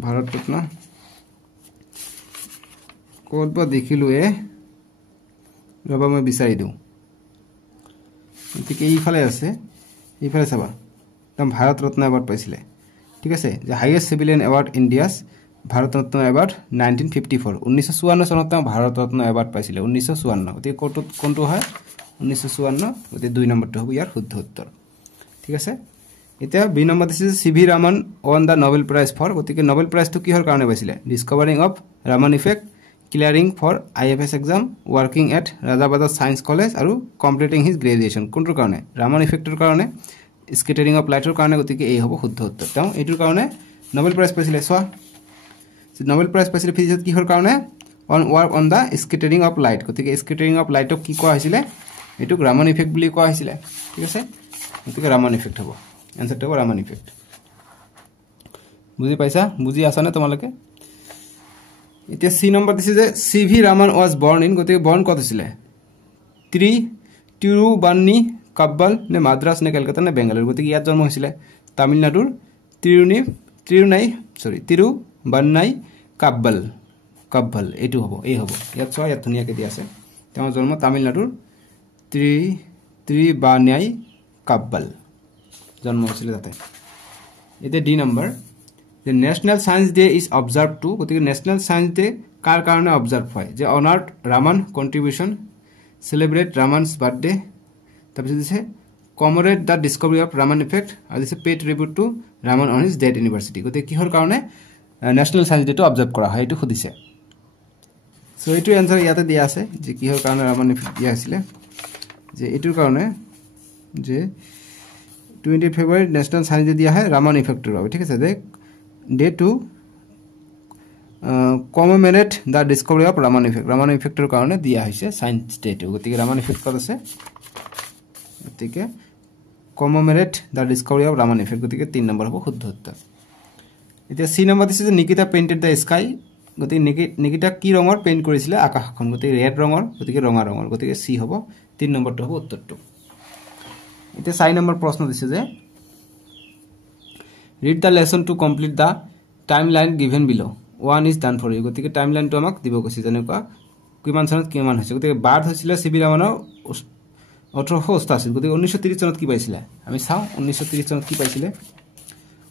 ভাৰত ৰত্ন ক'ত বা দেখিলো ৰবা মই বিচাৰি দিওঁ গতিকে এইফালে আছে এইফালে চাবা তেওঁ ভাৰত ৰত্ন এৱাৰ্ড পাইছিলে ঠিক আছে যে highest civilian award India's Bharat Ratna award 1954 1954 চনত তেওঁ ভাৰত ৰত্ন এৱাৰ্ড পাইছিলে 1954 গতিকে কোনটো হয় 1954 গতিকে 2 নম্বৰটো হ'ব ইয়াৰ শুদ্ধ উত্তৰ ঠিক আছে এতিয়া বি নম্বৰ দিছে CV Raman on the Nobel prize for গতিকে নোবেল প্ৰাইজটো কিহৰ কাৰণে পাইছিলে discovering of Raman effect clearing for IFS exam working at Rajabazar science college আৰু কমপ্লিটিং হিজ গ্ৰেজুৱেশ্যন কোনটোৰ কাৰণে ৰামন ইফেক্টৰ কাৰণে স্কেটাৰিং অফ লাইটৰ কাৰণে গতিকে এই হ'ব শুদ্ধ উত্তৰ তেওঁ এইটোৰ কাৰণে নোবেল প্ৰাইজ পাইছিলে চোৱা নোবেল প্ৰাইজ পাইছিলে ফিজিক্সত কিহৰ কাৰণে on work on the scattering of light গতিকে স্কেটাৰিং অফ লাইটক কি কোৱা হৈছিলে এইটোক ৰামন ইফেক্ট বুলি কোৱা হৈছিলে ঠিক আছে গতিকে ৰামন ইফেক্ট হ'ব এনসাৰটো হ'ব ৰামন ইফেক্ট বুজি পাইছা বুজি আছা নে তোমালোকে এতিয়া সি নম্বৰ দিছে যে CV Raman was born in গতিকে বৰ্ন ক'ত হৈছিলে তিৰুবান্নি কাব্বাল নে মাদ্ৰাছ নে কলকাতা নে বেংগালুৰু গতিকে ইয়াত জন্ম হৈছিলে তামিলনাডুৰ তিৰুবান্নাই কাব্বাল এইটো হ'ব এই হ'ব ইয়াত চোৱা ইয়াত ধুনীয়াকৈ দিয়া আছে তেওঁৰ জন্ম তামিলনাডুৰ ত্ৰিবান্নাই কাব্বাল জন্ম হৈছিলে তাতে এতিয়া ডি নম্বৰ যে national science day is observe to গতিকে নেশ্যনেল সায়েন্স ডে কাৰ কাৰণে অবজাৰ্ভ হয় যে honoured Raman contribution celebrate Raman's birthday তাৰপিছত দিছে commemorate the discovery of Raman effect আৰু দিছে pay tribute to Raman on his death anniversary গতিকে কিহৰ কাৰণে নেশ্যনেল সায়েন্স ডেটো অবজাৰ্ভ কৰা হয় এইটো সুধিছে চ' এইটো এনচাৰ ইয়াতে দিয়া আছে যে কিহৰ কাৰণে ৰামান ইফেক্ট দিয়া হৈছিলে যে এইটোৰ কাৰণে যে 20 ফেব্ৰুৱাৰী নেশ্যনেল সায়েন্স ডে দিয়া হয় ৰামান ইফেক্টৰ বাবে ঠিক আছে যে day to কমেমৰেট the discovery of Raman ইফেক্টৰ কাৰণে দিয়া হৈছে সায়েন্স ডেটো গতিকে ৰামান ইফেক্ট ক'ত আছে গতিকে কমেমৰেট the discovery of Raman effect গতিকে 3 নম্বৰ হ'ব শুদ্ধ উত্তৰ এতিয়া সি নম্বৰ দিছে যে নিকিতা পেইণ্টেড দ্য স্কাই গতিকে নিকিতা কি ৰঙৰ পেইণ্ট কৰিছিলে আকাশখন গতিকে ৰেড ৰঙৰ গতিকে ৰঙা ৰঙৰ গতিকে সি হ'ব 3 নম্বৰটো হ'ব উত্তৰটো এতিয়া 4 নম্বৰ প্ৰশ্ন দিছে যে read the lesson to complete the timeline given below 1 is done for U গতিকে টাইমলাইনটো আমাক দিব কৈছে যেনেকুৱা কিমান চনত কিমান হৈছে গতিকে বাৰ্থ হৈছিলে CV ৰামনৰ 1888 গতিকে 1930 চনত কি পাইছিলে আমি চাও 1930 চনত কি পাইছিলে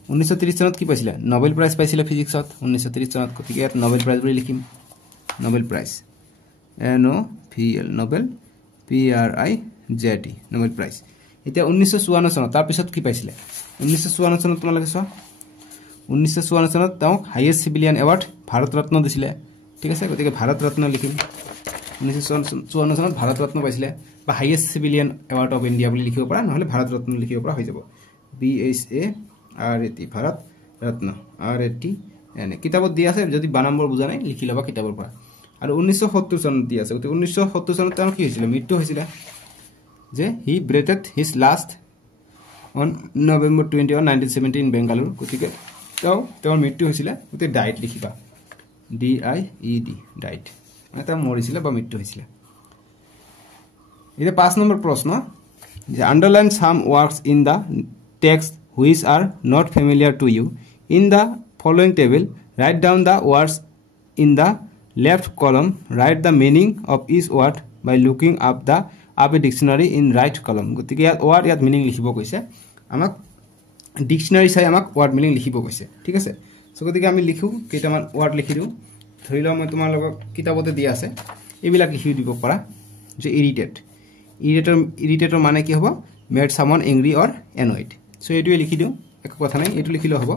1930 চনত কি পাইছিলে নোবেল প্ৰাইজ পাইছিলে ফিজিক্সত 1930 চনত গতিকে ইয়াত নোবেল প্ৰাইজ বুলি লিখিম Nobel Prize NOVEL Nobel PRIZ Nobel Prize এতিয়া 1954 চনত তাৰ পিছত কি পাইছিলে 1954 চনত তোমালোকে চোৱা 1954 চনত তেওঁ highest civilian award Bharat Ratna দিছিলে ঠিক আছে গতিকে ভাৰত ৰত্ন লিখিম 1954 চনত ভাৰত ৰত্ন পাইছিলে বা highest civilian award of India বুলি লিখিব পৰা নহলে ভাৰত ৰত্ন লিখিব পৰা হৈ যাব BHARAT ভাৰত ৰত্ন RAT এনে কিতাপত দিয়া আছে যদি বা নম্বৰ বুজা নাই লিখি লবা কিতাপৰ পৰা আৰু 1970 চনত দিয়া আছে গতিকে 1970 চনত তেওঁৰ কি হৈছিল মৃত্যু হৈছিল যে he breathed his last on November 21 1970 in Bengaluru গতিকে তেওঁৰ মৃত্যু হৈছিল গতিকে ডাইট লিখিবা DIED ডাইট এটা মৰিছিল বা মৃত্যু হৈছিল এটা 5 নম্বৰ প্ৰশ্ন যে underline sum works in the text which are not familiar to you in the following table write down the words in the left column write the meaning of each word by looking up a dictionary in right column গতিকে ইয়াত word ইয়াত meaning লিখিব কৈছে আমাক ডিকশনাৰী চাই আমাক word meaning লিখিব কৈছে ঠিক আছে সো গতিকে আমি লিখো কেইটামান word লিখি দিও ধৰি লও মই তোমাৰ লগত কিতাপতে দিয়া আছে এইবিলাক লিখি দিব পাৰা যে irritator মানে কি হ'ব made someone angry or annoyed so এটো লিখি দিও একো কথা নাই এইটো লিখিলে হ'ব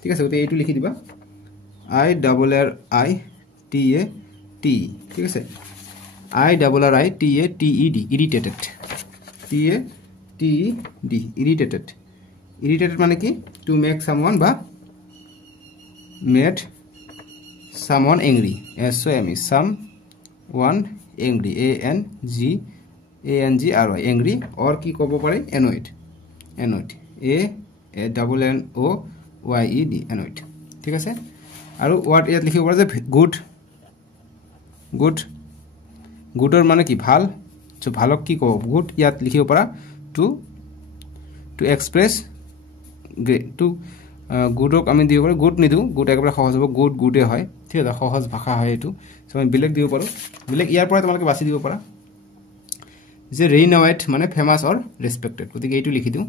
ঠিক আছে গতি এইটো লিখি দিবা I double R I T A T ঠিক আছে I double R I T A T E D irritated T A T E D irritated irritated মানে কি to make someone বা made someone angry S O M E someone angry A N G R Y angry or কি ক'ব পাৰে annoyed A double N O Y E D annoyed ঠিক আছে আৰু word ইয়াত লিখিব পৰা যে গুডৰ মানে কি ভাল সো ভালক কি ক'ব গুড ইয়াত লিখিব পৰা টু এক্সপ্ৰেছ টু গুডক আমি দিব পাৰো গুড নিদু গুড একবাৰে সহজ হ'ব গুডে হয় ঠিক আছে সহজ ভাষা হয় এটো সো আমি বিলেক দিব পাৰো বিলেক ইয়াৰ পৰা তোমালোকে বাছি দিব পাৰা যে ৰিনোৱেট মানে ফেমাস অৰ ৰেসপেক্টেড গতিকে এইটো লিখি দিও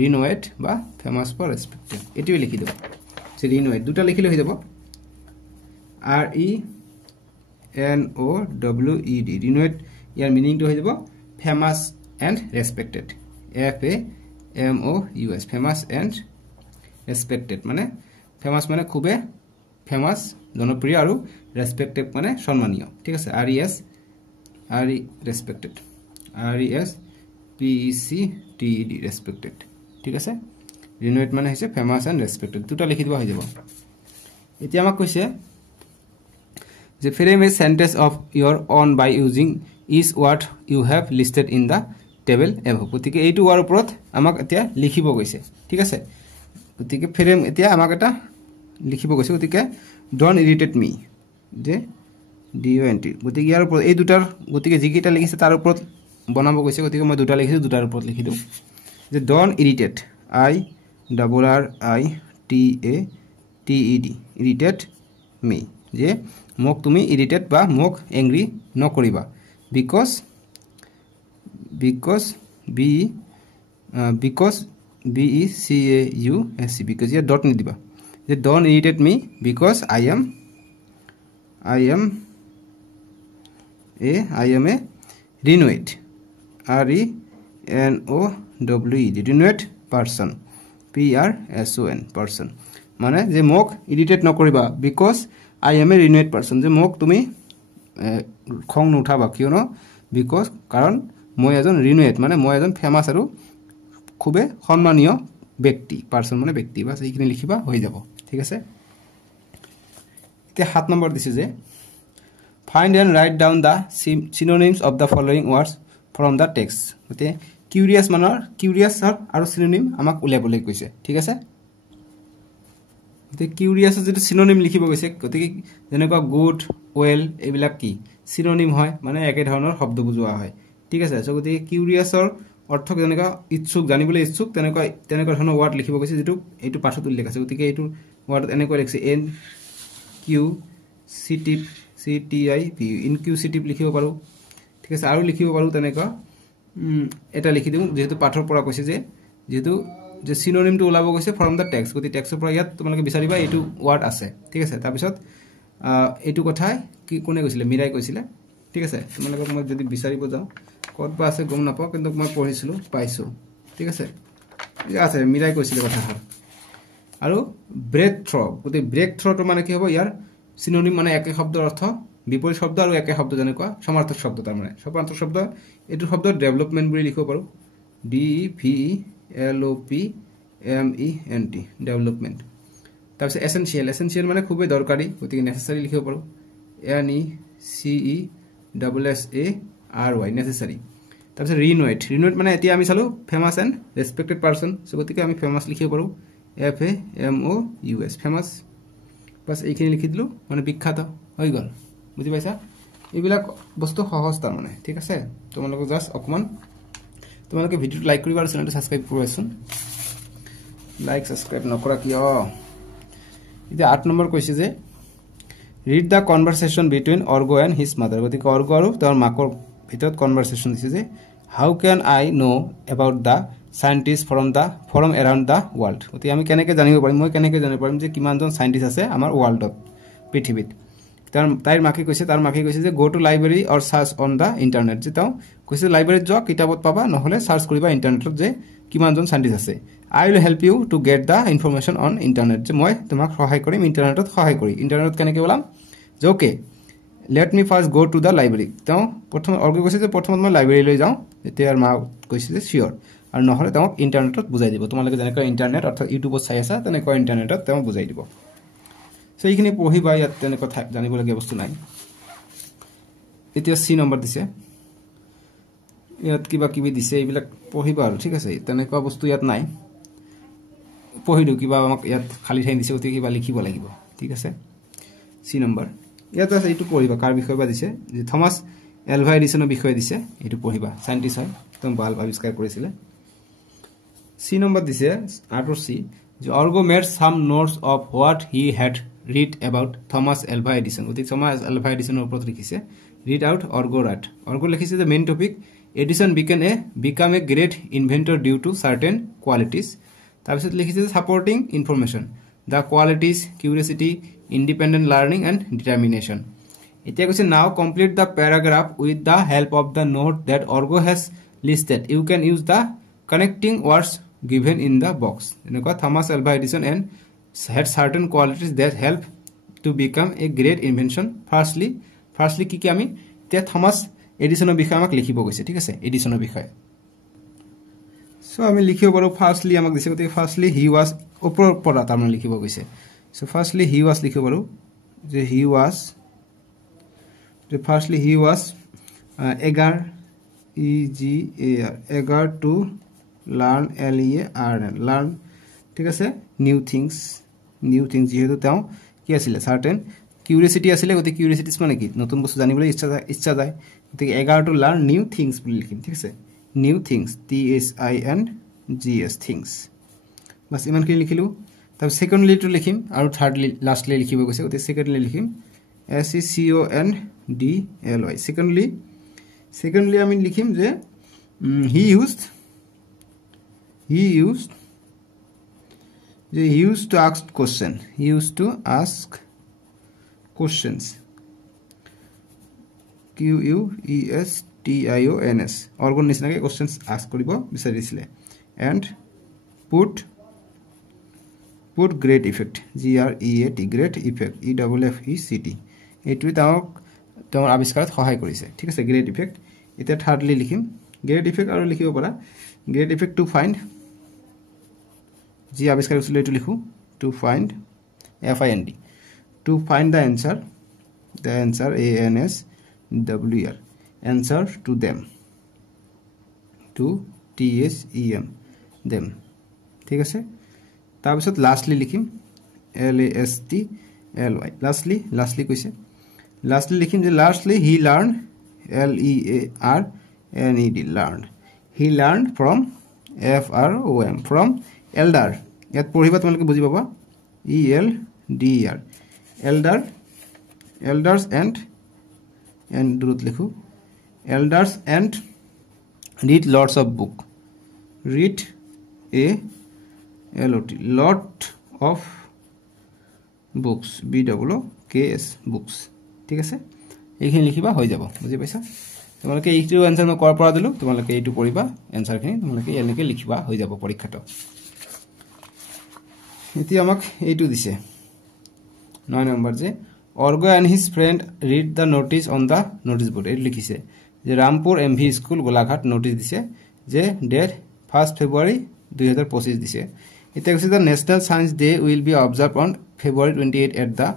ৰিনোৱেট বা ফেমাস বা ৰেসপেক্টেড এইটো লিখি দিও যে ৰিনোৱেট দুটা লিখিলে হৈ যাব R E N O W E D renowned ইয়াৰ মিনিং to হৈ যাব famous and respected F A M O U S famous and respected মানে famous মানে খুবে famous জনপ্ৰিয় আৰু respected মানে সম্মানীয় ঠিক আছে R E respected R E S P E C T E D respected ঠিক আছে ৰিনোৱেট মানে হৈছে famous and respected দুটা লিখি দিবা হৈ যাব এতিয়া আমাক কৈছে যে frame a sentence of your own by using each word you have listed in the table above গতিকে এইটো ওয়ার ওপৰত আমাক এতিয়া লিখিব গৈছে ঠিক আছে গতিকে frame এতিয়া আমাক এটা লিখিব গৈছে গতিকে don't irritate me যে DONT গতিকে ইয়াৰ ওপৰত এই দুটাৰ গতিকে যিকিটা লিখিছে তাৰ ওপৰত বনাব গৈছে গতিকে মই দুটা লিখিছো দুটাৰ ওপৰত লিখি দিও যে don't irritate I double R I T A T E D irritate me যে মোক তুমি irritate বা মোক angry নকৰিবা because B E C A U S C because you dot নিদিবা যে don't irritate me because I am a rinowate R E N O W E D rinowate person P R S O N person মানে যে মোক irritate নকৰিবা because I am a rinowate person যে মোক তুমি খং নুঠাবা কিয়নো because কাৰণ মই এজন rinowate মানে মই এজন ফেমাস আৰু খুবে সম্মানীয় ব্যক্তি পারসন মানে ব্যক্তি বাস এইখিনি লিখিবা হৈ যাব ঠিক আছে তে 7 নম্বৰ দিছে যে find and write down the synonyms of the following words from the text গতে কিউরিয়াস মানৰ কিউৰিয়াস আৰু সিনোনিম আমাক উলিয়াবলৈ কৈছে ঠিক আছে তে কিউৰিয়াস যেটো সিনোনিম লিখিব গৈছে গতে যেনেকুৱা গুড ওয়েল এইবিলাক কি সিনোনিম হয় মানে একে ধৰণৰ শব্দ বুজোৱা হয় ঠিক আছে সো গতে কিউৰিয়াসৰ অৰ্থ যেনেকা ইচ্ছুক জানিবলৈ ইচ্ছুক তেনেকুৱা ধৰণৰ ওয়ার্ড লিখিব গৈছে যেটো এইটো পাছত উল্লেখ আছে গতিকে এইটো ওয়ার্ড এনেকৈ লিখছে inquisitive C T I V inquisitive লিখিব পাৰো ঠিক আছে আৰু লিখিব পাৰো তেনেকুৱা এটা লিখি দিও যেহেতু পাঠৰ পৰা কৈছে যেহেতু যে সিনোনিমটো ওলাব গৈছে ফ্ৰম দা টেক্সট গতি টেক্সটৰ পৰা ইয়াত তোমালোকে বিচাৰিবা এইটো ওয়াৰ্ড আছে ঠিক আছে তাৰ পিছত এইটো কথাই কি কোনে কৈছিলে মিৰাই কৈছিলে ঠিক আছে তোমালোকে মই যদি বিচাৰিব যাও কত বা আছে গম নাপাও কিন্তু মই পঢ়িছিলো পাইছো ঠিক আছে আছে মিৰাই কৈছিলে কথাটা আৰু ব্ৰেক থ্ৰ গতি ব্ৰেক থ্ৰটো মানে কি হ'ব ইয়াৰ সিনোনিম মানে একে শব্দৰ অৰ্থ বিপৰীত শব্দ আৰু একে শব্দ যেনেকুৱা সমাৰ্থক শব্দ তাৰ মানে সমাৰ্থক শব্দ এটো শব্দ ডেভেলপমেন্ট বুলি লিখিব পাৰো D V L O P M E N T development তাৰপিছত এসেনশিয়াল মানে খুবই দৰকাৰী গতিকে নেসেসাৰি লিখিব পাৰো N E C E double S A R Y নেসেসাৰি তাৰপিছত ৰিনোৱেট মানে এতিয়া আমি চালো famous and respected person so গতিকে আমি ফেমাস লিখিব পাৰো F A M O U S famous বাস এইখিনি লিখি দিলো মানে বিখ্যাত হৈ গল বুজি পাইছা এইবিলাক বস্তু সহজ তাৰ মানে ঠিক আছে তোমালোক জাস্ট অকমান তোমালোকে ভিডিওটো লাইক কৰিবা আৰু চেনেলটো সাবস্ক্ৰাইব কৰিবাচোন লাইক সাবস্ক্ৰাইব নকৰা কিয় এতিয়া 8 নম্বৰ কৈছে যে read the conversation between Argo and his mother গতিকে অৰ্গো আৰু তেওঁৰ মাকৰ ভিতৰত কনভাৰসেশন দিছে যে how can I know about the scientist from around the world গতিকে আমি কেনেকৈ জানিব পাৰিম মই কেনেকৈ জানিব পাৰিম যে কিমানজন সায়েন্টিস্ট আছে আমাৰ ওয়াৰ্ল্ডত পৃথিৱীত তাইৰ মাকে কৈছে যে go to library or search on the internet যে তাও কৈছে লাইব্ৰেৰীত যোৱা কিতাপত পাবা নহলে সাৰ্চ কৰিবা ইন্টারনেটত যে কিমানজন সায়েন্টিস্ট আছে I will help you to get the information on internet. যে মই তোমাক সহায় কৰিম ইন্টাৰনেটত সহায় কৰি ইন্টাৰনেটত কেনেকৈ বলাম যে okay let me first go to the library. তেওঁ প্ৰথম অৰ্গ কৈছে যে প্ৰথমত মই লাইব্ৰেৰীলৈ যাওঁ তেতিয়া মা কৈছে যে শিওৰ আৰু নহলে তেওঁক ইন্টাৰনেটত বুজাই দিব তোমালোকে যেনেকৈ ইন্টাৰনেট অৰ্থাৎ ইউটিউবত চাই আছা তেনেকৈ ইন্টাৰনেটত তেওঁ বুজাই দিব সো এইখিনি পঢ়িবা ইয়াত তেনেকৈ জানিবলগীয়া বস্তু নাই এতিয়া সি নম্বৰ দিছে ইয়াত কিবা কিবি দিছে এইবিলাক পঢ়িবা আৰু ঠিক আছে তেনেকুৱা বস্তু ইয়াত নাই পঢ়িলো কিবা আমাক ইয়াত খালি ঠাই দিছে অতি কিবা লিখিব লাগিব ঠিক আছে সি নম্বৰ ইয়াত আছে এইটো পঢ়িবা কাৰ বিষয় বা দিছে যে থমাস এলভা এডিসনৰ বিষয় দিছে এইটো পঢ়িবা সায়েন্টিস্ট হয় একদম বাল্ব আৱিষ্কাৰ কৰিছিল সি নম্বৰ দিছে আউটৰ সি যে Argho made some notes of what he had read about Thomas Alva Edison অতি থমাস এলভা এডিসনৰ ওপৰত লিখিছে read out Argho right Argho লিখিছে যে main topic Edison became a great inventor due to certain qualities তাৰপিছত লিখিছে সাপোৰ্টিং information the qualities curiosity independent learning and determination এতিয়া কৈছে now complete the paragraph with the help of the note that Orgo has listed you can use the connecting words given in the box এনেকুৱা Thomas Alva Edison and had certain qualities that help to become a great invention firstly কি কি আমি তে Thomas এডিসনৰ বিষয়ে আমাক লিখিব গৈছে ঠিক আছে এডিসনৰ বিষয়ে সো আমি লিখিব পাৰো ফাৰ্স্টলি আমাক দিছে গতি ফাৰ্স্টলি হি ওয়াজ ওপৰৰ পৰা তাৰমানে লিখিব গৈছে সো ফাৰ্স্টলি হি ওয়াজ লিখিব পাৰো যে হি ওয়াজ যে firstly he was eager eager to learn learn ঠিক আছে নিউ থিংস যেহেতু তেওঁ কি আছিল সার্টেন কিউরিয়াসিটি আছিল গতি কিউরিয়াসিটিস মানে কি নতুন বস্তু জানিবলৈ ইচ্ছা যায় গতি eager to learn new things বুলি লিখিম ঠিক আছে new things things things বাস ইমান কি লিখিলো তাৰ সেকেন্ডলি টু লিখিম আৰু থাৰ্ডলি লাস্টলি লিখিব গৈছে গতি সেকেন্ডলি লিখিম secondly secondly আমি লিখিম যে he used to ask questions QUESTIONS organ nisnake questions ask koribo bisarisile and put great effect GREAT great effect EFFECT etu tamar abiskarat sahay korise thik ase great effect eta thirdly likhim great effect aru likhibo para great effect to find ji abiskar korisile etu likhu to find FIND to find the answer ANSWR answer to them to THEM them ঠিক আছে তাৰপিছত lastly লিখিম LASTLY lastly কৈছে lastly লিখিম যে lastly he learned LEARNED learned he learned from FROM from elder ইয়াত পঢ়িবা তোমালোকে বুজি পাবা ELDER elders and দূৰত লিখো elders and read lots of book read a lot of books BOOKS books ঠিক আছে এইখিনি লিখিবা হৈ যাব বুজি পাইছা তোমালোকে এইটো आंसर মই কৰ পৰা দিলো তোমালোকে এইটো কৰিবা आंसर খিনি তোমালোকে এনেকৈ লিখিবা হৈ যাব পৰীক্ষাত এতিয়া আমাক এইটো দিছে 9 নম্বৰ যে Orgo and his friend read the notice on the notice board এই লিখিছে যে Rampur MV school Golaghat notice দিছে যে ডেট 1 ফেব্রুয়ারি 2025 দিছে এটা কৈছে the national science day will be observed on February 28 at the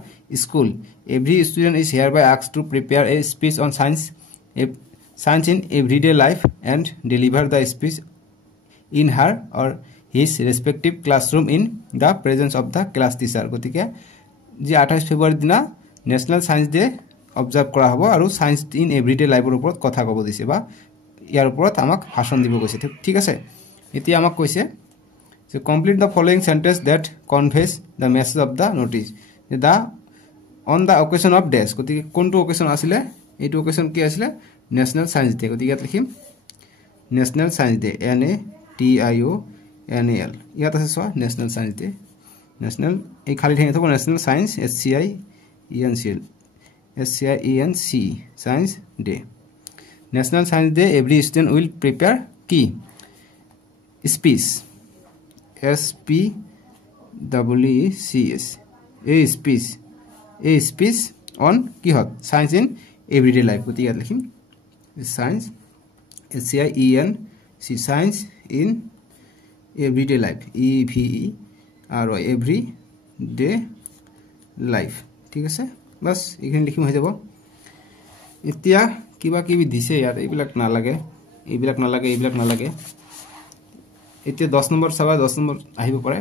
school every student is hereby asked to prepare a speech on science in everyday life and deliver the speech in her or his respective classroom in the presence of the class teacher গতিকে যে 28 ফেব্রুয়ারি দিনা national science day observe কৰা হ'ব আৰু science in everyday লাইফৰ ওপৰত কথা ক'ব দিছে বা ইয়াৰ ওপৰত আমাক ভাষণ দিব কৈছে ঠিক আছে এতিয়া আমাক কৈছে যে complete the following sentence that conveys the message of the notice the on the occasion of days গতিকে কোনটো অকেশন আছিল এইটো অকেশন কি আছিল ন্যাশনাল সায়েন্স ডে গতিকে ইয়াত লিখিম ন্যাশনাল সায়েন্স ডে NATIONAL ইয়াত আছে so national science day national এই খালি ঠাই থাকো national science SCIENC Science Day. National Science Day every student will prepare key speech SPEECS a speech on কি হত science in everyday life গতি ইয়াত লিখিম science SCIENC science in everyday life everyday life ঠিক আছে বাস এখানে লিখিম হৈ যাব এতিয়া কিবা কিবি দিছে ইয়াত এইবিলাক নালাগে এতিয়া 10 নম্বৰ চাবা 10 নম্বৰ আহিব পাৰে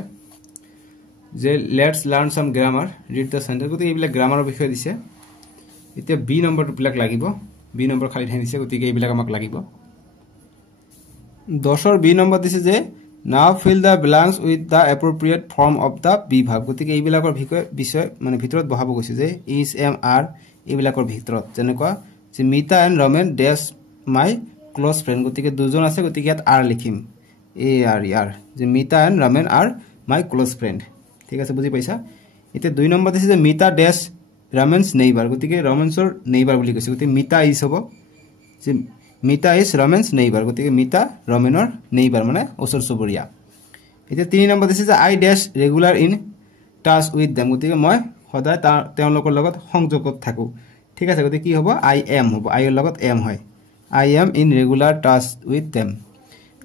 যে let's learn some grammar read the sentence গতি এইবিলাক গ্ৰামাৰৰ বিষয় দিছে এতিয়া বি নম্বৰটো বিলাক লাগিব বি নম্বৰ খালি ঠাই দিছে গতি এইবিলাক আমাক লাগিব 10 বি নম্বৰ দিছে যে now fill the blanks with the appropriate form of the be ভাব গতি এইবিলাকৰ বিষয় মানে ভিতৰত বহাব গৈছে যে ইজ এম আৰ এইবিলাকৰ ভিতৰত যেনেকুৱা যে Mita and Ramen dash my close friend গতি দুজন আছে গতি ইয়াত আৰ লিখিম এ আৰ ইয়াৰ যে Mita and Ramen are my close friend ঠিক আছে বুজি পাইছা এতিয়া 2 নম্বৰ দিছে যে মিতা ডেছ ৰমেন্স নেইবাৰ গতিকে ৰমেন্সৰ নেইবাৰ বুলি কৈছে গতিকে মিতা ইজ হ'ব যে মিতা ইজ ৰমেন্স নেইবাৰ গতিকে মিতা ৰমেনৰ নেইবাৰ মানে ওচৰ চুবুৰীয়া এতিয়া 3 নম্বৰ দিছে যে I does regular in touch with them গতিকে মই সদায় তেওঁলোকৰ লগত সংযোগত থাকো ঠিক আছে গতিকে কি হ'ব আই এম হ'ব আই এৰ লগত এম হয় I am in regular touch with them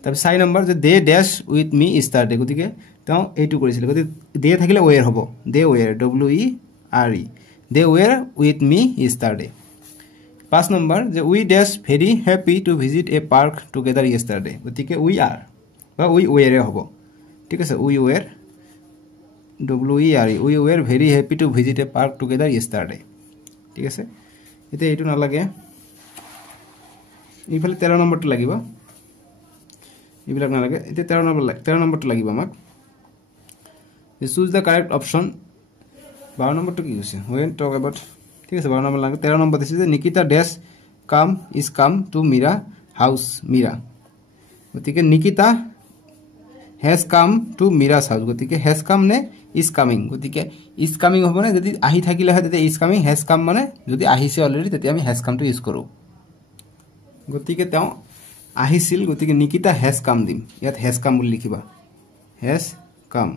তাৰ 4 নম্বৰ যে দে ডেছ উইথ মি ইষ্টাৰডে গতিকে তাও এইটো কৰিছিল গতি দে থাকিলে ওয়াৰ হ'ব they were WERE they were with me yesterday 5 number যে we dash very happy to visit a park together yesterday গতিকে উই আৰ বা উই ওয়াৰে হ'ব ঠিক আছে we were WERE we were very happy to visit a park together yesterday ঠিক আছে এতিয়া এইটো নালাগে ইফালে 13 নম্বৰটো লাগিব এইবিলাক নালাগে এতিয়া 13 নম্বৰটো লাগিব আমাক choose the correct option 12 নম্বৰটো কি হৈছে when talk about ঠিক আছে 12 নম্বৰ লাগে 13 নম্বৰ দিছে যে নিকিতা ডেছ কাম টু মীরা হাউস মীরা গতিকে Nikita has come to মীরা's house গতিকে has come নে is coming গতিকে is coming হ'ব না যদি আহি থাকিলে হয় তেতিয়া is coming has come মানে যদি আহিছে অলৰেডি তেতিয়া আমি has come টো ইউজ কৰো গতিকে তাও আহিছিল গতিকে নিকিতা has come দিম ইয়াত has come বুলি লিখিবা has come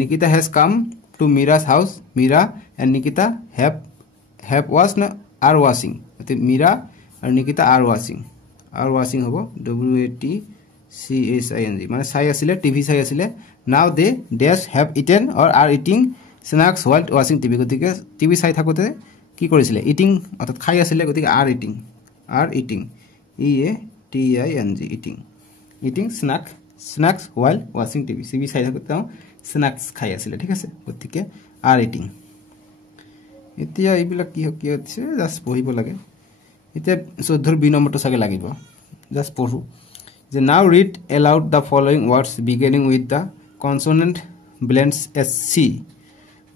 Nikita has come to Mira's house. Mira and Nikita have washed are washing. Mira and Nikita are washing. Are washing hobo WATCHING. মানে চাই আছিল টিভি চাই আছিল now they dash have eaten or are eating snacks while watching TV গতিকে TV চাই থাকোতে কি কৰিছিল ইটিং অৰ্থাৎ খাই আছিল গতিকে are eating eating snacks while watching TV চাই থাকোতে স্ন্যাক্স খাই আছিল ঠিক আছে গতিকে আর ইটিং এতিয়া এইবিলাক কি হচ্ছে জাস্ট পঢ়িব লাগে এতিয়া 14 বি নম্বৰটো সাগে লাগিব জাস্ট পঢ়ো যে now read aloud the following words beginning with the consonant blends SC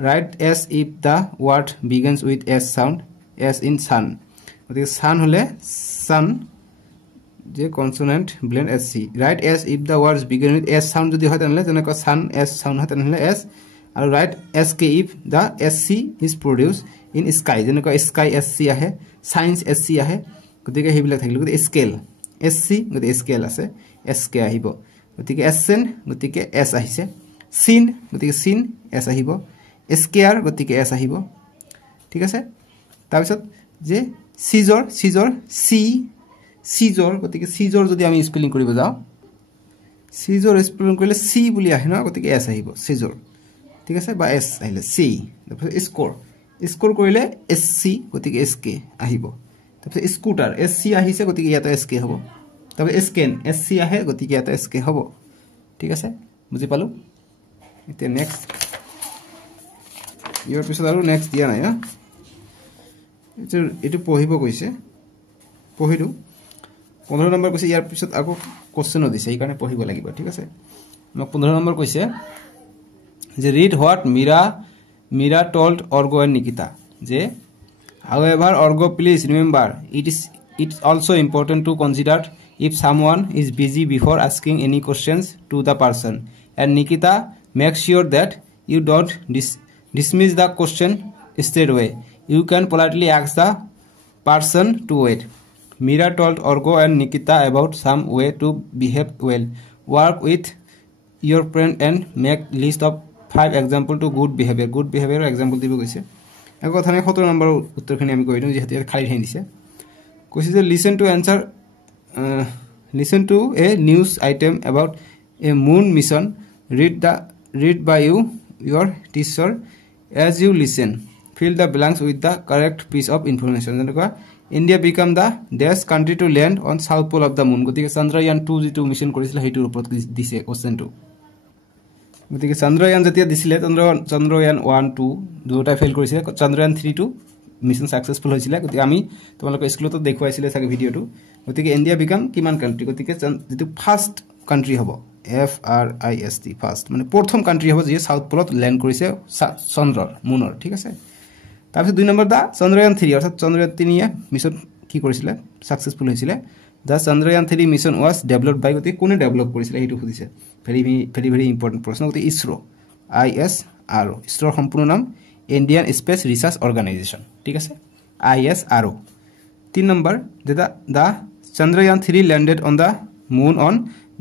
right as if the word begins with S sound as in sun গতিকে sun হলে sun যে consonant blend SC right as if the words begin with S sound যদি হয় তাহলে যেনেকৈ sun S sound হয় তাহলে S আৰু right SK if the SC is produced in sky যেনেকৈ sky SC আহে science SC আহে গতিকে হেবিলাক থাকিলে গতিকে স্কেল SC গতিকে স্কেল আছে SK আহিব গতিকে SN গতিকে S আহিছে sin গতিকে sin S আহিব স্কেয়াৰ গতিকে S আহিব ঠিক আছে তাৰপিছত যে সিজৰ গতিকে সিজৰ যদি আমি স্পেলিং কৰিব যাও সিজৰ স্পেলিং কৰিলে সি বুলি আহে না গতিকে এস আহিব সিজৰ ঠিক আছে বা এস আহিলে সি তাৰপিছত স্কোৰ কৰিলে এসসি গতিকে এসকে আহিব তাৰপিছত স্কুটাৰ এসসি আহিছে গতিকে ইয়াতে এসকে হ'ব তাৰপিছত স্কেন এসসি আহে গতিকে ইয়াতে এসকে হ'ব ঠিক আছে বুজি পালো এতিয়া নেক্সট ইয়াৰ পিছত আৰু নেক্সট দিয়া নাই এটো পঢ়িব কৈছে পঢ়িলো 15 নম্বৰ কৈছে ইয়াৰ পিছত আকৌ কোশ্চেন দিছে এই কাৰণে পঢ়িব লাগিব ঠিক আছে মই 15 নম্বৰ কৈছে যে read what Meera told Orgo and Nikita যে however Orgo please remember it's also important to consider if someone is busy before asking any questions to the person and Nikita make sure that you don't dismiss the question straight away you can politely ask the person to wait Mira told Orgo and Nikita about some way to behave well work with your friend and make list of 5 example to good behavior example দিব কৈছে এক কথা আমি 17 number উত্তৰখিনি আমি কৈ দিওঁ যেহেতু খালি ঠাই দিছে কৈছে যে listen to a news item about a moon mission read by your teacher as you listen fill the blanks with the correct piece of information যেনেকুৱা India become the dash country to land on south pole of the moon গতিকে Chandrayaan 2 যেটো mission কৰিছিল হেইটোৰ ওপৰত দিছে কোশ্চেনটো গতিকে Chandrayaan যেতিয়া দিছিলে Chandrayaan 1 2 দুটা ফেল কৰিছিল Chandrayaan 3 2 মিশন সাকসেসফুল হৈছিল গতিকে আমি তোমালোক স্কুলত দেখুৱাইছিলে সাকে ভিডিওটো গতিকে ইন্ডিয়া বিকাম কিমান কান্ট্ৰি গতিকে যেটো ফাৰ্স্ট কান্ট্ৰি হ'ব FRIST ফাৰ্স্ট মানে প্ৰথম কান্ট্ৰি হ'ব যে সাউথ পোলত ল্যান্ড কৰিছে চন্দ্ৰৰ মুনৰ ঠিক আছে তাৰপিছত 2 নম্বৰ দা Chandrayaan 3 অৰ্থাৎ Chandrayaan 3 মিশন কি কৰিছিল সাকসেসফুল হৈছিল দা Chandrayaan 3 মিশন ওয়াজ ডেভেলপড বাই গতিকে কোনে ডেভেলপ কৰিছিল হেইটো খুদিছে ভেৰি ইম্পৰ্টেন্ট প্ৰশ্ন গতিকে ISRO ইসৰোৰ সম্পূৰ্ণ নাম Indian Space Research Organization ঠিক আছে ISRO 3 number da Chandrayaan 3 landed on the moon on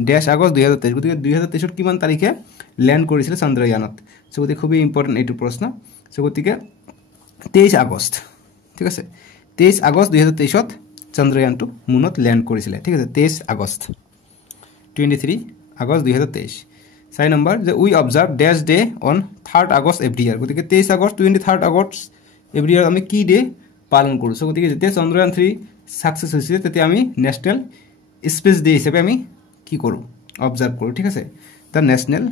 dash August 2023 গতিকে 2023 কিমান তাৰিখে ল্যান্ড কৰিছিল Chandrayaanত সো গতিকে খুবই ইম্পৰ্টেন্ট এইটো প্ৰশ্ন সো গতিকে 23 আগষ্ট ঠিক আছে 23 আগষ্ট 2023 ত Chandrayaan টো মুনত ল্যান্ড কৰিছিল ঠিক আছে 23 August 23 August 2023 4 number the we observe dash day on 3rd August every year গতিকে 23 August 23rd August every year আমি কি ডে পালন কৰো সো গতিকে যেতিয়া Chandrayaan 3 সাকসেস হৈছিল তেতিয়া আমি ন্যাশনাল স্পেস ডে হিচাপে আমি কি কৰো অবজাৰ্ভ কৰো ঠিক আছে the national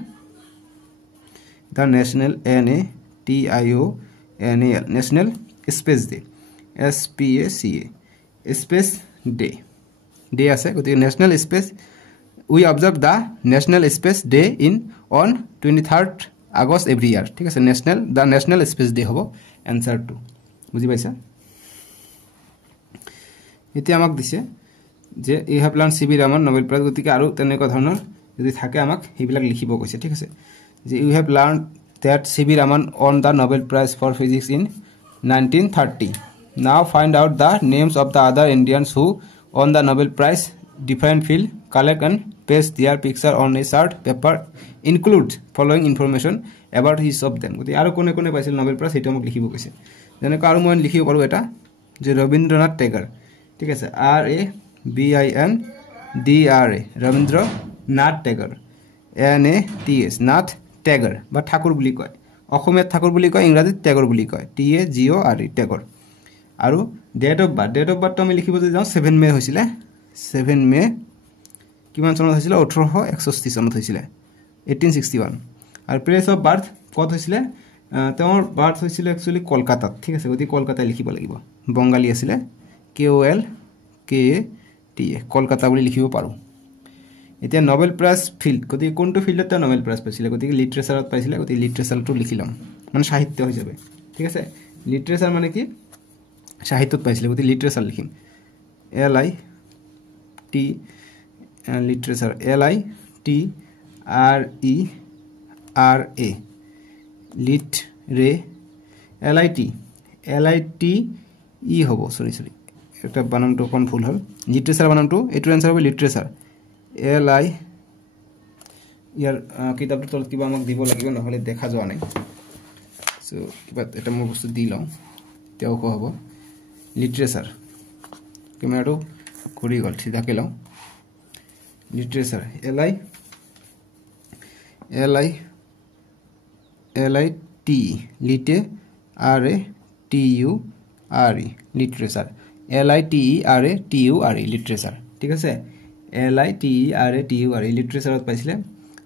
national space day SPACA space day আছে গতিকে national space we observe the national space day on 23rd August every year ঠিক আছে the national space day হবো answer to বুঝি পাইছা এতে আমাক দিছে যে এই হ্যাভ লার্ন সিবি রামন নোবেল প্রাইজ গতিকে আৰু তেনেকুৱা ধৰণৰ যদি থাকে আমাক হেবিলাক লিখিব কৈছে ঠিক আছে যে you have learned that CB Raman won the Nobel Prize for Physics in 1930 now find out the names of the other Indians who won the Nobel Prize different field collect and paste their picture on a chart paper include following information about each of them গতি আৰু কোনে কোনে পাইছিল Nobel prize এটা মোক লিখিব কৈছে যেনেকৈ আৰু মই লিখিব পাৰো এটা যে ৰবীন্দ্ৰনাথ টেগৰ ঠিক আছে RABINDRA ৰবীন্দ্ৰনাথ টেগৰ NATH নাথ টেগৰ বা ঠাকুৰ বুলি কয় অসমীয়াত ঠাকুৰ বুলি কয় ইংৰাজীত টেগৰ বুলি কয় TAGORE টেগৰ আৰু ডেট অফ বাৰ্থ আমি লিখিব যাওঁ 7 মে হৈছিল 7 মে কিমান চনত হৈছিল 1861 চনত হৈছিল 1861 আৰু প্লেস অফ বাৰ্থ কত হৈছিল তেওঁৰ বাৰ্থ হৈছিল একচুয়ালি কলকাতাত ঠিক আছে গতি কলকাতায় লিখিব লাগিব বঙালী আছিল KOLKATA কলকাতা বুলি লিখিব পাৰো এতিয়া নোবেল প্রাইজ ফিল্ড গতি কোনটো ফিল্ডত নোবেল প্রাইজ পাইছিল গতি লিটারেচারত পাইছিল গতি লিটারেচারটো লিখিলাম মানে সাহিত্য হৈ যাবে ঠিক আছে লিটারেচার মানে কি সাহিত্যত পাইছিল গতি লিটারেচার লিখিম LIT লিটারেচার LITRERA লিট রে LIT ই হব সরি একটা বানানটো কোন ভুল হল লিটারেচার বানানটো এটো आंसर হবে লিটারেচার LI ইয়ার কিতাবটো তলত কিবা আমাক দিব লাগিব নহলে দেখা যোৱা নাই সো কিবা এটা মই বস্তু দি লওঁ তেও কো হ'ব লিটারেচার কেমেৰাটো কৰি গল সিধাকে লওঁ literature LIT লিটে RATURE literature LITERATURE literature ঠিক আছে LITERATURE লিটাৰেচাৰত পাইছিল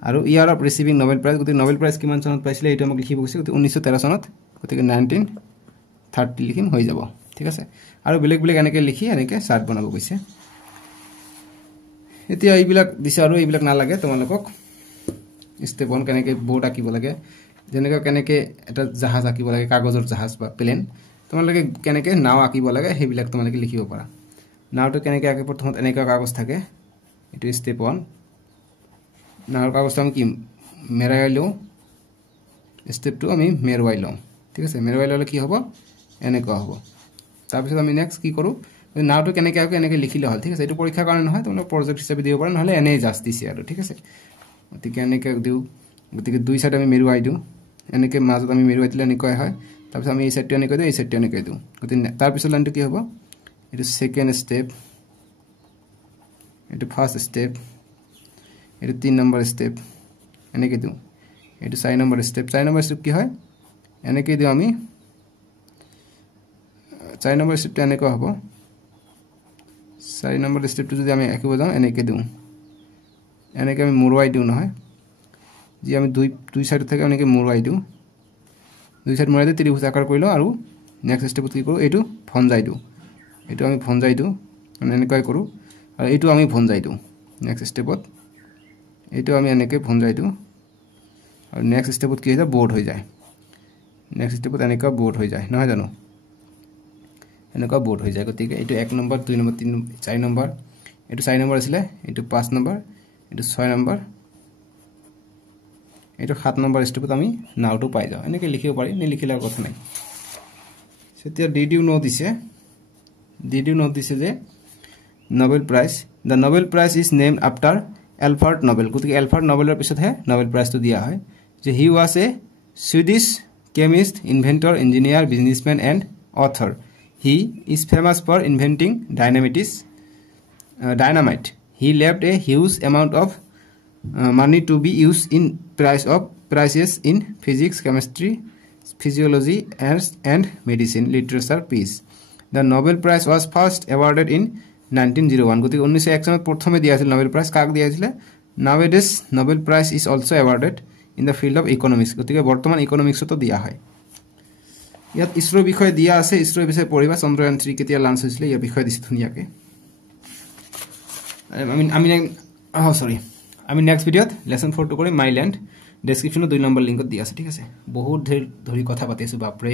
আৰু ইয়াৰ অফ ৰিসিভিং নোবেল প্রাইজ গতি নোবেল প্রাইজ কিমান চনত পাইছিল এটা আমাক লিখিব কৈছে গতি 1913 চনত গতি 1930 লিখিম হৈ যাব ঠিক আছে আৰু বেলেগ বেলেগ এনেকে লিখি এনেকে চাৰ্ট বনাব কৈছে এতিয়া এইবিলাক দিছে আৰু এইবিলাক না লাগে তোমালোকক স্টেপ 1 কেনেকে বোৰ্ড আঁকিব লাগে যেনেকৈ কেনেকে এটা জাহাজ আঁকিব লাগে কাগজৰ জাহাজ বা প্লেন তোমালোকে কেনেকে নাও আঁকিব লাগে হেবিলাক তোমালোকে লিখিব পাৰা নাওটো কেনেকে আঁকে প্ৰথমত এনেকা কাগজ থাকে এটো স্টেপ 1 নাওৰ কাগজটো আমি কি মেৰাই লওঁ স্টেপ 2 আমি মেৰুৱাই লওঁ ঠিক আছে মেৰুৱাই ললে কি হ'ব এনেকা হ'ব তাৰ পিছত আমি নেক্সট কি কৰো নাওটো কেনেকে আঁকে এনেকে লিখিলে হল ঠিক আছে এটো পৰীক্ষাৰ কাৰণে নহয় তোমৰা প্ৰজেক্ট হিচাপে দিব পাৰা নহলে এনে জাস্ট দিছে আৰু ঠিক আছে গতিকে এনেকৈ দিওঁ গতিকে দুই সাইড আমি মেৰুৱাই দিওঁ এনেকৈ মাজত আমি মেৰুৱাই দিলে এনেকৈ হয় তাৰপিছত আমি এই সাইডটো এনেকৈ দিওঁ এই সাইডটো এনেকৈ দিওঁ গতিকে তাৰপিছত লাইনটো কি হ'ব এইটো সেকেন্ড স্টেপ এইটো ফাৰ্স্ট স্টেপ এইটো 3 নম্বৰ স্টেপ এনেকৈ দিওঁ এইটো 4 নম্বৰ স্টেপ 4 নম্বৰ স্টেপ কি হয় এনেকৈ দিওঁ আমি 4 নম্বৰ স্টেপটো এনেকৈ হ'ব 4 নম্বৰ স্টেপটো যদি আমি আঁকিব যাওঁ এনেকৈ দিওঁ এনেকৈ আমি মুৰুৱাই দিওঁ নহয় যি আমি দুই সাইড থেকে এনেকৈ মুৰুৱাই দিওঁ দুই সাইড মুৰুৱাই দিওঁ ত্ৰিভুজ আকাৰ কৰি লওঁ আৰু নেক্সট স্টেপত কি কৰোঁ এইটো ভঞ্জাই দিওঁ এইটো আমি ভঞ্জাই দিওঁ মানে এনেকৈ কৰোঁ আৰু এইটো আমি ভঞ্জাই দিওঁ নেক্সট স্টেপত এইটো আমি এনেকৈ ভঞ্জাই দিওঁ আৰু নেক্সট স্টেপত কি হৈ যায় বোৰ্ড হৈ যায় নেক্সট স্টেপত এনেকুৱা বোৰ্ড হৈ যায় নহয় জানো এনেকুৱা বোৰ্ড হৈ যায় গতিকে এইটো 1 নম্বৰ 2 নম্বৰ 3 4 নম্বৰ এইটো 4 নম্বৰ আছিলে এইটো 5 নম্বৰ এইটো 6 নম্বৰ এইটো 7 নম্বৰ স্টেপত আমি নাওটো পাই যাওঁ এনেকৈ লিখিব পাৰি নিলিখিলে কথা নাই সেতিয়া ডিডিউ নোট দিছে যে Nobel prize the Nobel prize is named after Alfred Nobel গতিকে এলফাৰ্ড নোবেলৰ পিছতহে নোবেল প্ৰাইজটো দিয়া হয় যে he was a Swedish chemist inventor engineer businessman and author he is famous for inventing dynamite he left a huge amount of money to be used in prices in physics, chemistry, physiology, and medicine literature piece. The Nobel Prize was first awarded in 1901. গতিকে 1901 চনত প্ৰথমে দিয়া আছিল Nobel prize কাক দিয়া আছিল nowadays Nobel Prize is also awarded in the field of economics গতিকে বৰ্তমান ইকনমিক্সতো দিয়া হয় ইয়াত ইছৰো বিষয় দিয়া আছে ইছৰো বিষয় পঢ়িবা চন্দ্ৰয়ান 3 কেতিয়া লঞ্চ হৈছিল এই বিষয় দিছে ধুনিয়াকে আমি নেক্সট ভিডিওত লেসন 4 টো কৰি মাইল্যান্ড ডেসক্ৰিপচনত 2 নম্বৰ লিংকত দিয়া আছে ঠিক আছে বহুত ধৰি কথা পাতিছো বাপৰে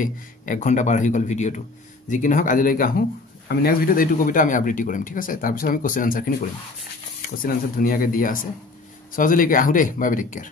1 ঘণ্টা পাৰ হৈ গল ভিডিওটো যি কি নহক আজিলৈকে আহো আমি নেক্সট ভিডিওত এইটো কবিতা আমি আবৃত্তি কৰিম ঠিক আছে তাৰ পিছত আমি কোশ্চেন আনসাৰ খিনি কৰিম কোশ্চেন আনসাৰ ধুনিয়াকে দিয়া আছে সো আজিলৈকে আহো দে বাই বাই টেক কেয়াৰ